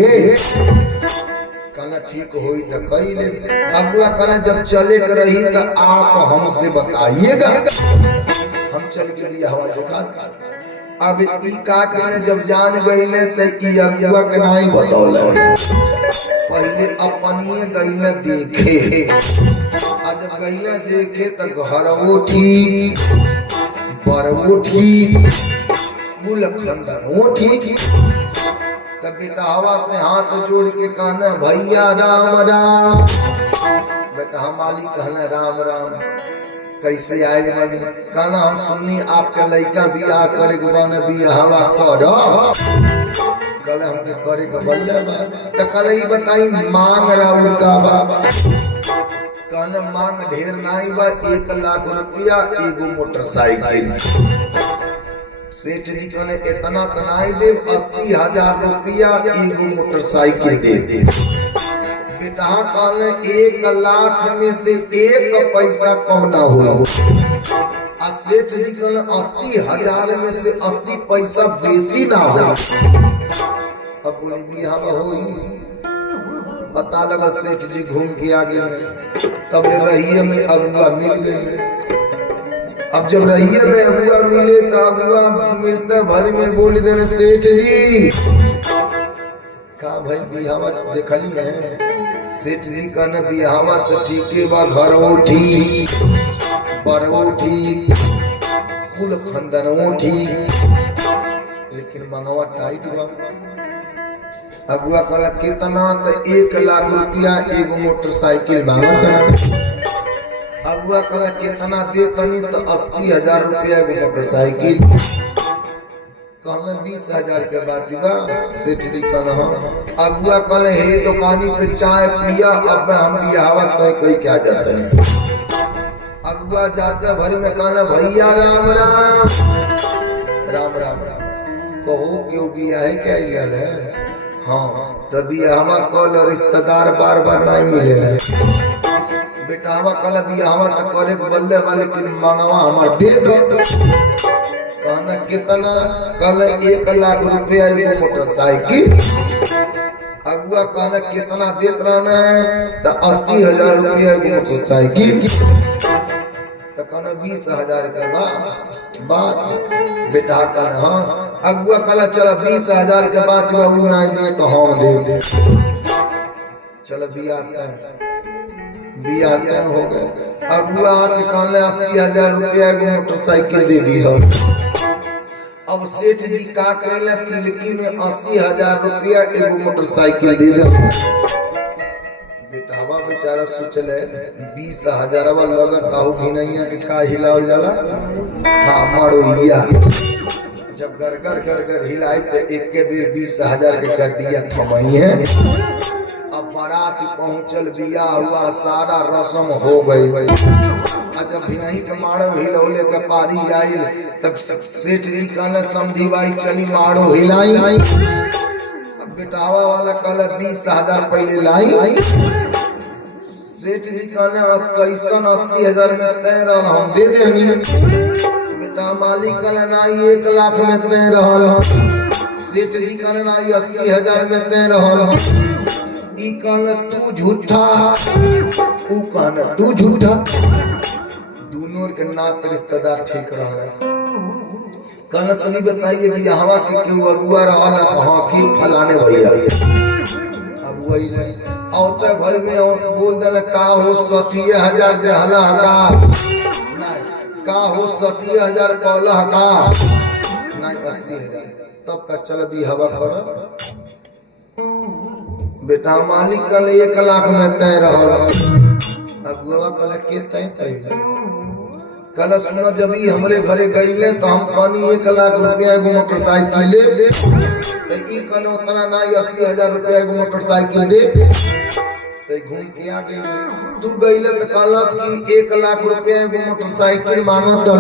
कहना ठीक होई तो कही ले। अगुआ कहना जब चले के रही तो आप हमसे बताइएगा, हम चल के बियाह देखा। अब ई का के जब जान गईले तो ई अगुआ के नहीं बतौले, पहले अपनिए गईले देखे। आ जब गईले देखे तो घरवो ठीक, बरवो ठीक, कुल खंडनों ठीक। तब बेटा हवा से हाथ जोड़ के कहना भैया राम राम। बेटा हम मालिक कहना राम राम। कैसे आए मनी? कहना हम सुननी आपके लड़का बियाह करे के बने बियाह हवा करो। कल हमके करे के बल्ले बा। तो कल ही बताई मांग राउर का बा। कहना मांग ढेर नहीं बा, 1 लाख रुपया एगो मोटरसाइकिल। सेठ जी कहने इतना तनाई दे, 80,000 रुपया एगो मोटरसाइकिल दे। बेटा कहने 1 लाख में से 1 पैसा कम ना हो। सेठ जी कहने 80,000 में से 80 पैसा बेसी ना हो। अब बोली बियाह होई, पता लगा सेठ जी घूम के आगे में, तब रहिए में अगुआ मिल गए। अब जब रहिए में अगुआ मिले तो अगुआ मिलते भर में बोल देने सेठ जी का भाई बिहावा देखली है। सेठ जी कहने बिहावा तो ठीक है बा, घर वो ठीक, बरवो ठीक, कुल खंदनवो ठीक, लेकिन मंगवा टाइट बा। अगुआ कहला कितना? तो 1 लाख रुपया एगो मोटरसाइकिल मांगत। अगुआ कहला कितना दे तनी? तो 80,000 रुपया एगो मोटरसाइकिल। कहला 20,000 के बात बा। सेठ जी कहला हाँ। अगुआ कहले हे दुकानी पे चाय पिया, अब हम बियाहवा तो कहीं क्या जाते हैं। अगुआ जाते भरी में कहला भैया राम राम। राम राम कहो क्यों बियाह है क्या इलाल है? हाँ तभी हमार कल रिश्तेदार बार बार नहीं मिले। बेटा हमार कल बियाह तो करे बल्ले वाले की मंगवा हमार दे दो। कहना कितना? कल 1 लाख रुपया एगो मोटरसाइकिल। अगुआ कहना कितना देत रहना है? तो 80,000 रुपया एगो मोटरसाइकिल। तो कहना 20,000 के बात। बेटा कहना हाँ। अगुआ कहला चलो 20,000 के बाद बाबू नहीं दे तो हम दे। चलो बियाते हो गए। अगुआ आके कहले 80,000 रुपया एगो मोटरसाइकिल दे दी हो। अब सेठ जी का कहले तिलकी में 80,000 रुपया एगो मोटरसाइकिल दे दे। बेटा हवा बेचारा सोचले 20,000 लगत आहू भी नहीं है कि का हिलाओ जाला। हाँ मरोइया जब गरगर हिलाई तो एक के बेर 20,000 के गड्डिया थमई है। अब बारात पहुंचल, बिया हुआ, सारा रस्म हो गई। जब भी नहीं के मारो हिलौले के पारी आई, तब सेठ जी कहले समझी भाई चली मारो हिलाई। अब बेटावा वाला कहले 20,000 पहले लाई। सेठ जी कहले कैसन 80,000 में तय रहा हम दे देनी। बेटा मालिक कहले नहीं 1 लाख में तय रहल। सेठ जी कहले नहीं 80,000 में तय रहल। ई कहले तू झूठा, ऊ कहले तू झूठा। दोनों के नात रिश्तेदार ठीक रहल। कहले सभी बताइए बियाहवा के केहू अगुआ रहल? कहाँ की फलाने भैया। अब वही नहीं औते भर में बोल देले का हो 60,000 देहला का का हो 60,000 पौला का नहीं 80,000। तब का चल भी हवा कर। बेटा मालिक कल 1 लाख में तय रहल। अगुआ कल के तय कल सुनो जब ही हमरे घरे गईले तो हम कहनी 1 लाख रुपया एगो मोटरसाइकिल ले। तो ई कल उतना नहीं 80,000 रुपया एगो मोटरसाइकिल दे। तो घूम के आ गई। तू गईला तो कहलक कि 1 लाख रुपया एगो मोटरसाइकिल मांगो तो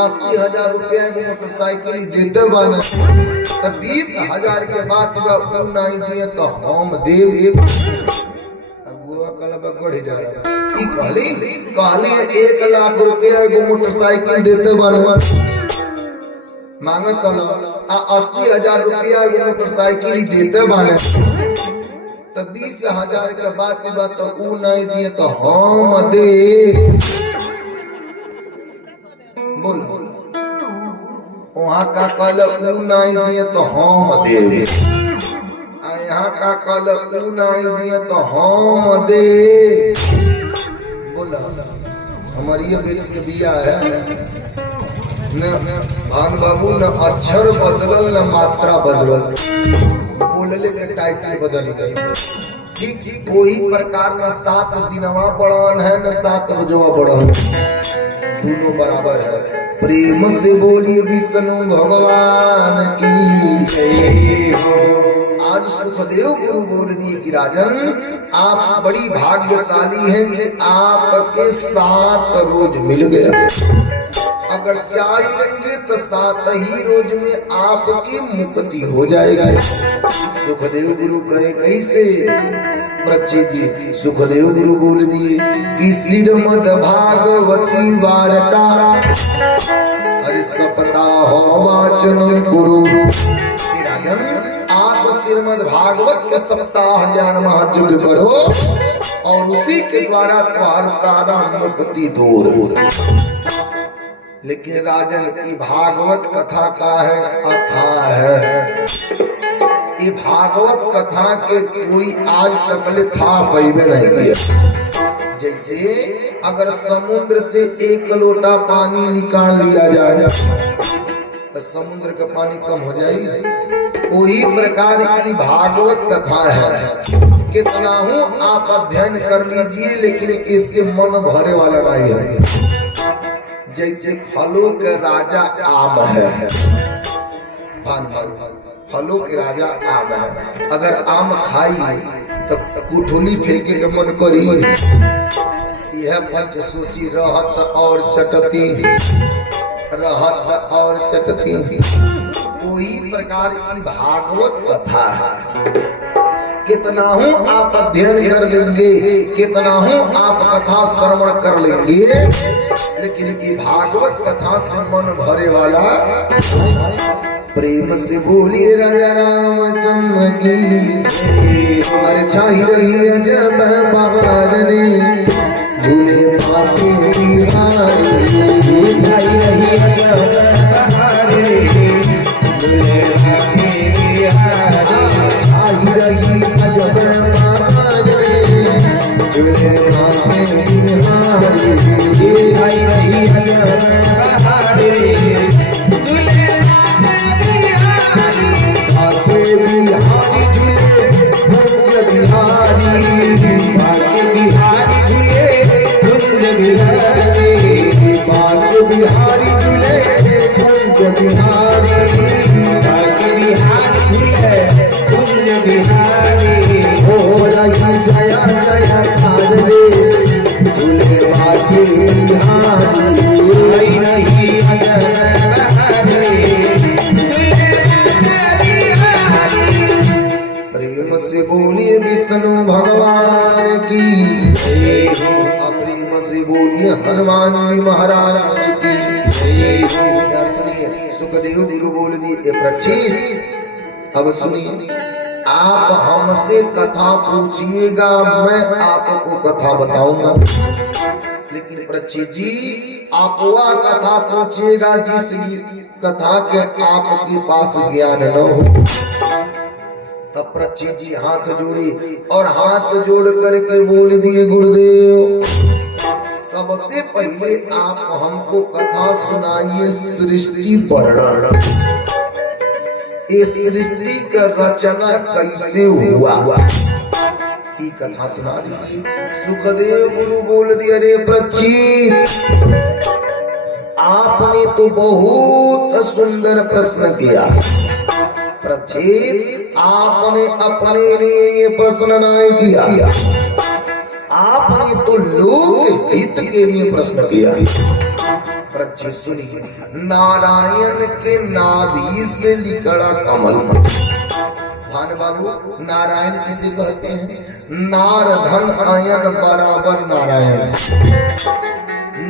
80,000 रुपया एगो मोटरसाइकिल देते बने, तो 20,000 के बाद तू नहीं दिए तो हम देव। गढ़ी जा रहा कहली 1 लाख रुपया एगो मोटरसाइकिल देते बने मांगे तो 80,000 रुपया एगो मोटरसाइकिल देते बने, तो 20,000 के बाद तो ऊ नहीं दिए तो हम दे। बोलो वहां का कल ऊ नहीं दिए तो हम दे, यहाँ का कल ऊ नहीं दिए तो हम दे। बोला हमारी बेटी के बिया है न भान बाबू, न अक्षर बदलल न मात्रा बदलल, बोलले के टाइटल बदल गई। ठीक वही प्रकार न 7 दिनवा बढ़न है न 7 रोजवा बढ़न, दोनों बराबर है। प्रेम से बोलिए विष्णु भगवान की जय हो। आज सुखदेव गुरु बोल दिए कि राजन आप बड़ी भाग्यशाली हैं कि आपके 7 रोज मिल गया। अगर 4 लेंगे तो 7 ही रोज में आपकी मुक्ति हो जाएगी। सुखदेव गुरु कहे कैसे? प्रच्छे जी सुखदेव गुरु बोल दिए कि श्रीमद् भागवती वार्ता हरि सप्ताह वाचन गुरु। राजन आप श्रीमद् भागवत के सप्ताह ज्ञान महायज्ञ करो और उसी के द्वारा तुम्हार सारा मुक्ति दूर हो। लेकिन राजन ये भागवत कथा का है अथा है, ये भागवत कथा के कोई आज तक था पैबे नहीं किया। जैसे अगर समुद्र से 1 लोटा पानी निकाल लिया जाए तो समुद्र का पानी कम हो जाएगी। वही प्रकार की भागवत कथा है, कितना हूँ आप अध्ययन कर लीजिए लेकिन इससे मन भरे वाला नहीं है। जैसे फलों के राजा आम है, फलों के राजा आम है। अगर आम खाई तो कुठुली फेंके के मन करी, यह पंच सूची रहत और चटती, रहत और चटती। वही प्रकार की भागवत कथा है, कितना हूँ आप अध्ययन कर लेंगे, कितना हूँ आप कथा श्रवण कर लेंगे, लेकिन ये भागवत कथा से मन भरे वाला। प्रेम से बोलिए राजा रामचंद्र की। अरे छाई रही जब बहार ने झूले पाते बिहारी, छाई रही जब बहार ने झूले पाते बिहारी, छाई रही जब बहार ने झूले पाते बिहारी, छाई रही जब बहार ने झूले प्रेम से बोलिए विष्णु भगवान की जय हो। प्रेम से बोलिए हनुमान जी महाराज की जय हो। सुनिए सुखदेव गुरु बोल दिए प्रच्छेद। अब सुनिए आप हमसे कथा पूछिएगा, मैं आपको कथा बताऊंगा। लेकिन प्रच्छेद जी आप वह कथा पूछिएगा जिस कथा के आपके पास ज्ञान न हो। तब प्रच्छेद जी हाथ जोड़ी और हाथ जोड़ करके बोल दिए गुरुदेव सबसे पहले आप हमको कथा सुनाइए सृष्टि वर्णन। इस सृष्टि का रचना कैसे हुआ की कथा सुना दीजिए। सुखदेव गुरु बोल दिया रे प्रच्छेद आपने तो बहुत सुंदर प्रश्न किया। प्रच्छेद आपने अपने लिए ये प्रश्न नहीं किया, आपने तो लोक हित के लिए प्रश्न किया। पर अच्छी सुनिए, नारायण के नाभि से निकला कमल। भान बाबू, नारायण किसे कहते हैं? नार धन अयन बराबर नारायण।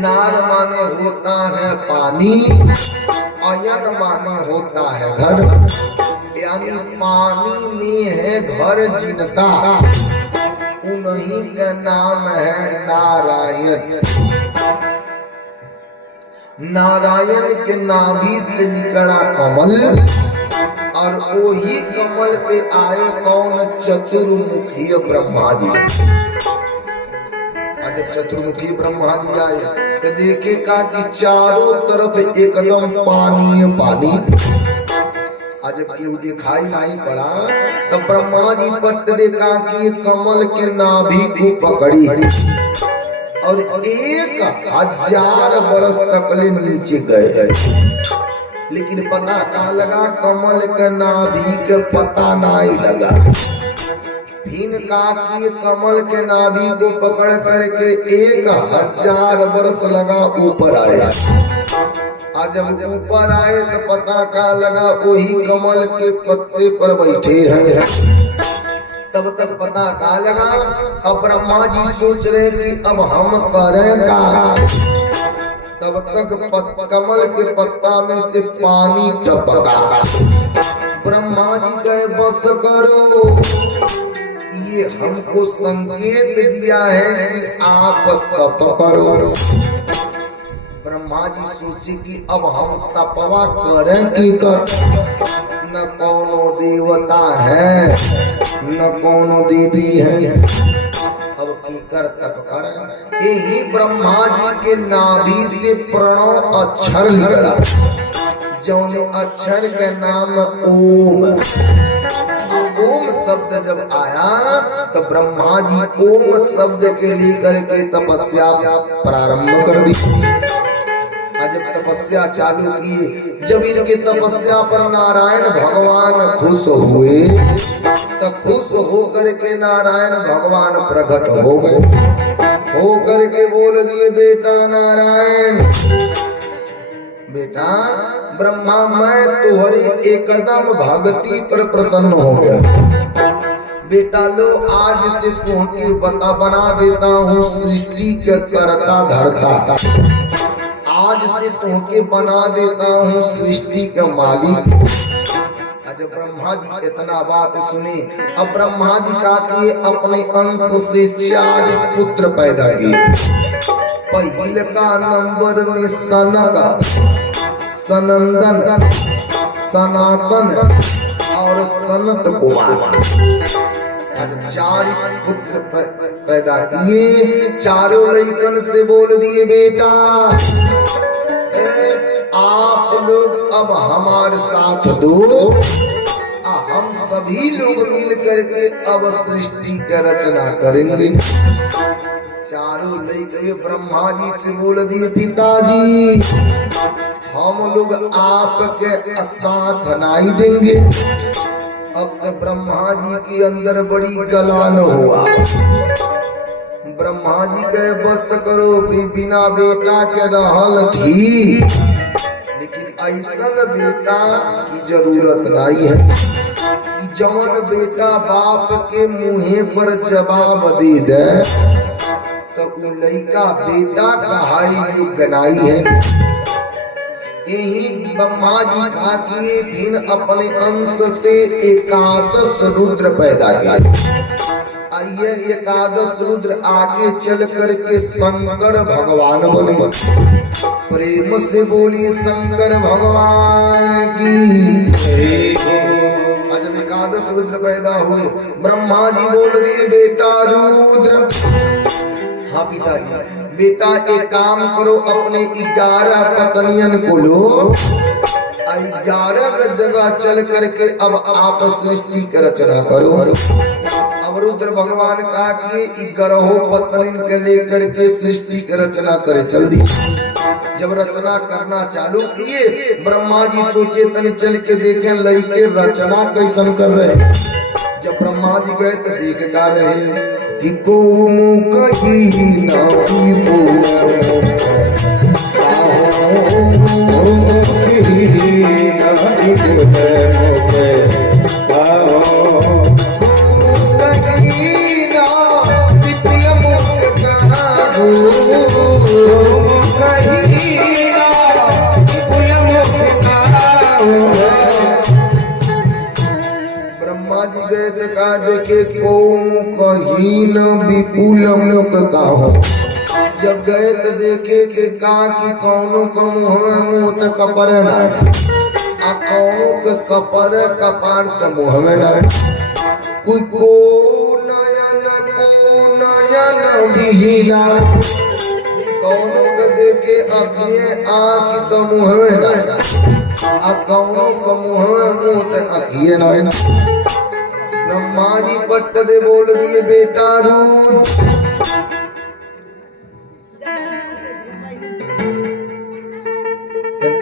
नार माने होता है पानी, अयन माने होता है घर, यानी पानी में है घर जिनका, उन्हीं का नाम है नारायण। नारायण के नाभि से निकला कमल, और वही कमल पे आए कौन? चतुर्मुखी ब्रह्मा जी। जब चतुर्मुखी ब्रह्मा जी आए तो देखे का कि चारों तरफ एकदम पानी पानी। जब केहू दिखाई नहीं पड़ा तब ब्रह्मा जी पट देखा कि कमल के नाभि को पकड़ी और 1000 बरस तक ले नीचे गए, लेकिन पता का लगा? कमल के नाभि के पता नहीं लगा। फिर का कि कमल के नाभि को पकड़ करके 1000 वर्ष लगा ऊपर आया। जब ऊपर आए तो पता का लगा वही कमल के पत्ते पर बैठे हैं। तब तक पता का लगा, अब ब्रह्मा जी सोच रहे कि अब हम करेंगा। तब तक कमल के पत्ता में से पानी टपका। ब्रह्मा जी कहे बस करो, ये हमको संकेत दिया है कि आप तप करो। ब्रह्मा जी सोचे कि अब हम तपवा करें कि न कोनो देवता है न कोनो देवी है, अब की कर तप करें। यही ब्रह्मा जी के नाभि से प्रणव अक्षर निकला, जौने अक्षर के नाम ओम। ओम शब्द जब आया तो ब्रह्मा जी ओम शब्द के लेकर के तपस्या प्रारंभ कर दी। जब तपस्या चालू की, जब इनके तपस्या पर नारायण भगवान खुश हुए तो खुश होकर के नारायण भगवान प्रकट हो गए। हो करके बोल दिए, बेटा नारायण, बेटा ब्रह्मा मैं तुम्हारी एकदम भक्ति पर प्रसन्न हो गया। बेटा लो आज से तुमके बना देता हूँ सृष्टि के करता धरता। आज से तुमके बना देता हूँ सृष्टि का मालिक। जब ब्रह्मा जी इतना बात सुने, अब ब्रह्मा जी का किए अपने अंश से 4 पुत्र पैदा किए। पहले का नंबर में सनक, सनंदन, सनातन और सनत कुमार। 4 पुत्र पैदा किए। चारों लड़कन से बोल दिए, बेटा आप लोग अब हमारे साथ दो, हम सभी लोग मिल करके अब सृष्टि का रचना करेंगे। चारों लड़के ब्रह्मा जी से बोल दिए, पिताजी हम लोग आपके साथ नहीं देंगे। अब तो ब्रह्मा जी के अंदर बड़ी गलान हुआ। ब्रह्मा जी कहे बस करो कि बिना बेटा के रहल थी, लेकिन ऐसा बेटा की जरूरत नहीं है कि जवन बेटा बाप के मुँह पर जवाब दे दे तो वो लड़का बेटा कहाई योग्य नहीं है। यही ब्रह्मा जी का किए फिर अपने अंश से 11 रुद्र पैदा किए। आइए 11 रुद्र आगे चल करके शंकर भगवान बने। प्रेम से बोलिए शंकर भगवान की। जब 11 रुद्र पैदा हुए, ब्रह्मा जी बोल दिए, बेटा रुद्र। हाँ पिताजी, बेटा एक काम करो, अपने 11 पत्नियन को लो, 11 जगह चल करके अब आप सृष्टि की रचना करो। अब रुद्र भगवान कहा कि 11 पत्निन के लेकर के सृष्टि की रचना करे चल दी। जब रचना करना चालू किए ब्रह्मा जी सोचे तनी चल के देखें लई के रचना कैसन कर रहे। जब ब्रह्मा जी गए तो देख का रहे कि को कहीं ना ब्रह्मा जी गए तो कहा देखे को कहीं न विपुल मुख का हो। जब गए तो देखे के कहा कि कौनो का मुँह तो कपर न आ कौनो के कपर कपार तो मुँह में न कोई को नयन विहीना कौनो के देखे अखिए आँख तो मुँह में न आ कौनो का मुँह तो अखिए न। ब्रह्मा जी पट्ट दे बोल दिए बेटा रू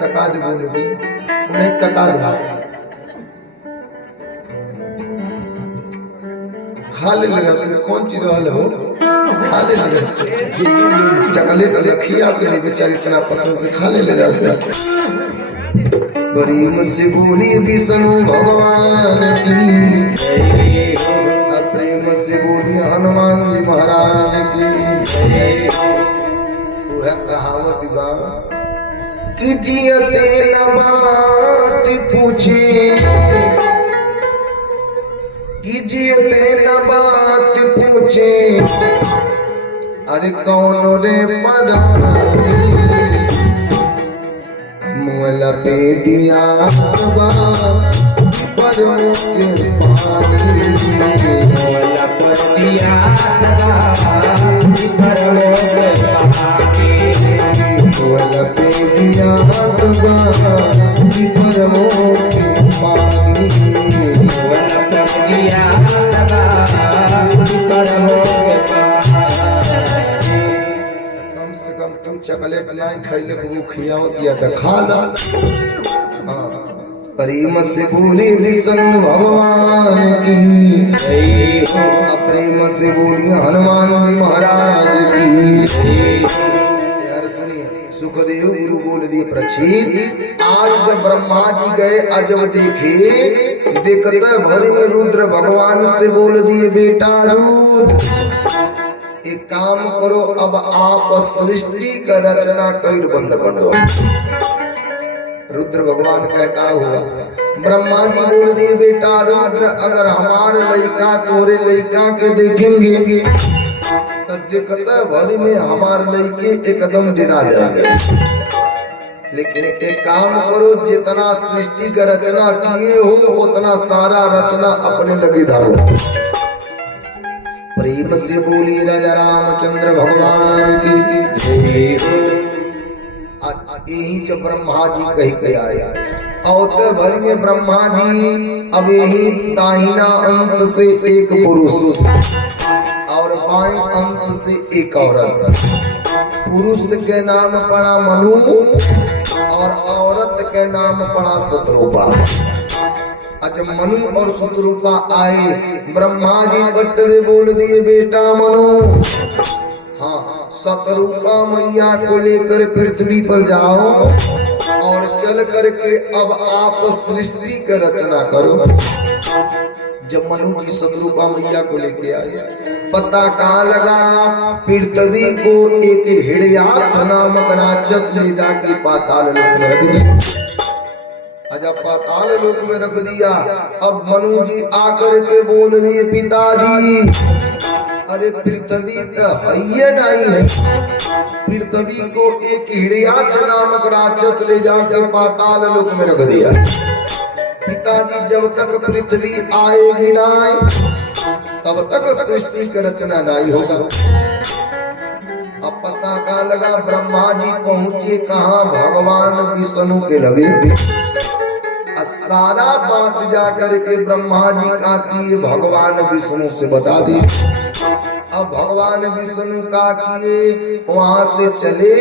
तका दे बोलोगे उन्हें तका दो खा ले लगा कौन चीज रहल हो खा ले लगा चॉकलेट लखिया के लिए बेचारी इतना पसंद से खा ले लगा। प्रेम से बोली विष्णु भगवान की प्रेम से बोली हनुमान जी महाराज की। वह कहावत बा कि जियते न बात पूछे कि जियते न बात पूछे अरे कौन रे परानी मुला पे दिया पर मुझे पानी मुला पे दिया पर मुझे पानी मुला पे दिया पर मुझे पानी मुला पे दिया पर मुझे तू चॉकलेट नहीं खाइले को खियाओ दिया तो खा ला। हाँ प्रेम से बोले विष्णु भगवान की प्रेम से बोली हनुमान जी महाराज की। यार सुनिए सुखदेव गुरु बोल दिए परीक्षित आज जब ब्रह्मा जी गए अजब देखे देखते भर में रुद्र भगवान से बोल दिए बेटा रुद्र एक काम करो अब आप सृष्टि का रचना कर बंद कर दो। रुद्र भगवान कहता हुआ ब्रह्मा जी बोल दिए बेटा रुद्र अगर हमारे लड़का तोरे लड़का के देखेंगे तो दिखता भरी में हमारे लड़के एकदम डिरा जाएंगे। लेकिन एक काम करो जितना सृष्टि का रचना किए हो उतना सारा रचना अपने लगे धरो। प्रेम से बोली राजा रामचंद्र भगवान की। यही जब ब्रह्मा जी कही के आया और तो भर में ब्रह्मा जी अब यही दाहिना अंश से एक पुरुष और बाएं अंश से एक औरत। पुरुष के नाम पड़ा मनु और औरत के नाम पड़ा शत्रुपा। जब मनु और शत्रुपा आए ब्रह्मा जी पट्ट दे बोल दिए बेटा मनु हाँ शत्रुपा मैया को लेकर पृथ्वी पर जाओ और चल करके अब आप सृष्टि का रचना करो। जब मनु जी शत्रुपा मैया को लेके आए पता कहाँ लगा पृथ्वी को एक हिड़याक्ष नामक राक्षस ले जाके पाताल लोक में रख दिया। जब पाताल लोक में रख दिया अब मनु जी आकर के बोल दिए पिताजी अरे पृथ्वी तो है नहीं है। पृथ्वी को एक हिड़याक्ष नामक राक्षस ले जाकर पाताल लोक में रख दिया। पिताजी जब तक पृथ्वी आएगी नहीं तब तक सृष्टि का रचना नहीं होगा। अब पता का लगा ब्रह्मा जी पहुंचे कहाँ भगवान विष्णु के लगे। सारा बात जाकर के ब्रह्मा जी का की भगवान विष्णु से बता दी। अब भगवान विष्णु का किए वहां से चले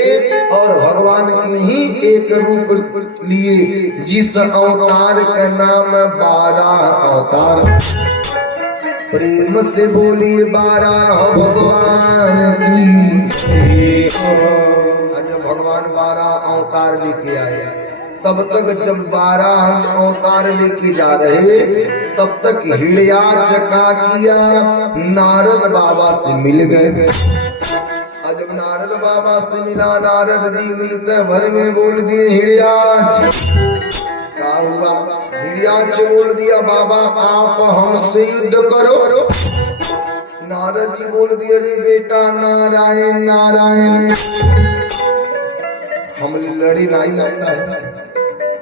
और भगवान यही एक रूप लिए जिस अवतार का नाम 12 अवतार। प्रेम से बोलिए 12 भगवान की। जब भगवान 12 अवतार लेके आए तब तक जब 12 अवतार लेके जा रहे तब तक हिड़याच का किया नारद बाबा से मिल गए। जब नारद बाबा से मिला नारद जी मिलते भर में बोल दिए हिड़याच क्या हुआ। हिड़याच बोल दिया बाबा आप हमसे युद्ध करो। नारद जी बोल दिए अरे बेटा नारायण नारायण हम लड़ी नहीं आता है।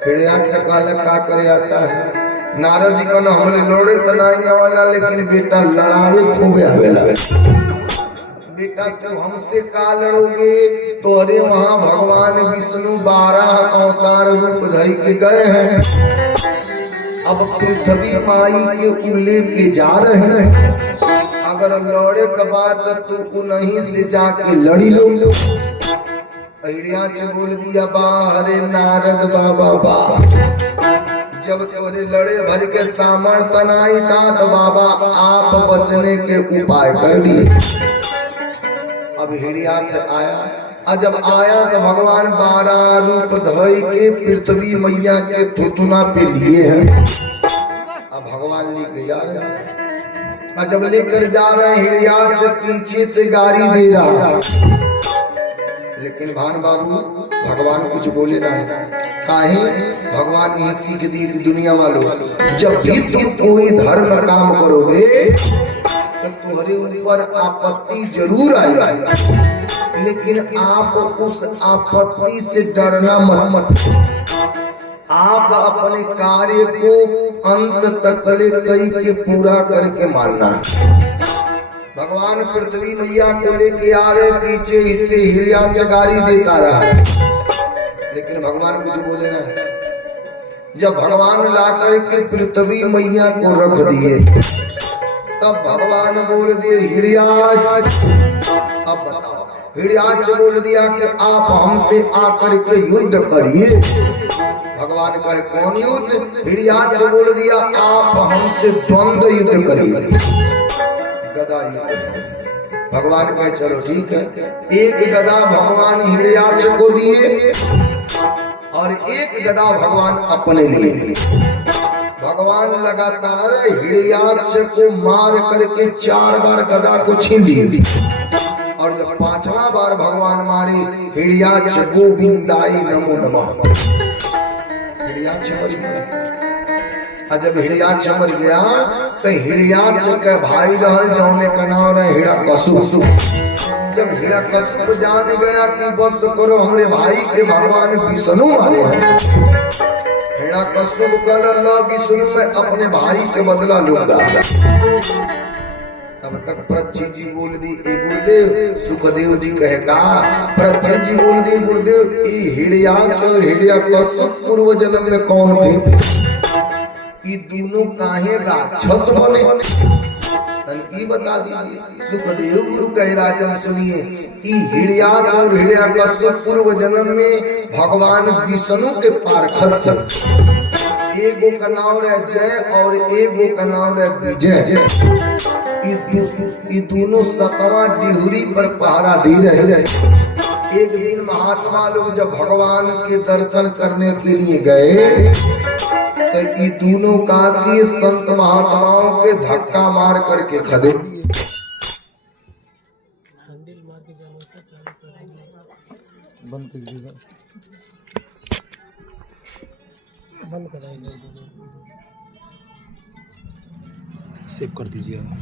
हिड़याच काल का करे आता है। नारद जी को न हमने लड़े तो नहीं आवाला लेकिन बेटा लड़ावे खूब आवेला। बेटा तू हमसे का लड़ोगे तो अरे वहाँ भगवान विष्णु 12 अवतार रूप धरी के गए हैं। अब पृथ्वी माई के लेके जा रहे हैं। अगर लड़े के बाद तू उन्हीं से जाके लड़ी लो। हिड़याच बोल दिया बा हरे नारद बाबा बा जब तोरे लड़े भर के सामर्थ्य नहीं था तो बाबा आप बचने के उपाय कर लिए। अब हिड़याच आया और जब आया तो भगवान 12 रूप धोई के पृथ्वी मैया के थुथुना पे लिए हैं। अब भगवान लेके जा रहे हैं और जब लेकर जा रहे हैं हिड़याच पीछे से गाड़ी दे रहा लेकिन भान बाबू भगवान कुछ बोले ना। काहे भगवान यही सीख दी कि दुनिया वालों जब भी तुम कोई धर्म काम करोगे तो तुम्हारे ऊपर आपत्ति जरूर आएगी लेकिन आप उस आपत्ति से डरना मत। आप अपने कार्य को अंत तक ले कई के पूरा करके मानना। भगवान पृथ्वी मैया को लेके आ रहे पीछे इससे हिड़याच गाड़ी देता रहा लेकिन भगवान कुछ बोले ना। जब भगवान ला करके पृथ्वी मैया को रख दिए तब भगवान बोल दिए हिड़याच। अब बताओ हिड़याच बोल दिया कि आप हमसे आकर के युद्ध करिए। भगवान कहे कौन युद्ध। हिड़याच बोल दिया आप हमसे द्वंद्व युद्ध करिए गदा युद्ध। भगवान कहे चलो ठीक है। एक गदा भगवान हिड़याच को दिए और एक गदा भगवान अपने लिए। भगवान लगातार हिड़याच को मार करके 4 बार गदा को छीन लिए और जब 5वां बार भगवान मारे हिड़याच गोविंदाई नमो नमः। हिड़याच मर गया। जब हिड़याच मर गया तो हिड़याच के भाई रहल जौने का नाम रहे हिरण्यकशिप। जब हिरण्यकशिप जान गया कि बस करो हमरे भाई के भगवान विष्णु मारे हैं। हिरण्यकशिप कहला विष्णु मैं अपने भाई के बदला लूंगा। तब तक परीक्षित जी बोल दी ए गुरुदेव। सुखदेव जी कहे का परीक्षित जी बोल दी गुरुदेव हिड़याच और हिरण्यकशिप पूर्व जन्म में कौन थे। ये दोनों काहे राक्षस बने ई बता दीजिए। सुखदेव गुरु कहे राजन सुनिए हिड़याच और हिरण्यकशिप पूर्व जन्म में भगवान विष्णु के पार्षद थे। एगो का नाम है जय और एगो का नाम है विजय। ये दोनों 7वां डिहुरी पर पहरा दे रहे। एक दिन महात्मा लोग जब भगवान के दर्शन करने के लिए गए तो ये दोनों का की संत महात्माओं के धक्का मार करके खदे। बंद कर दीजिएगा, बंद कराइए, सेव कर दीजिएगा।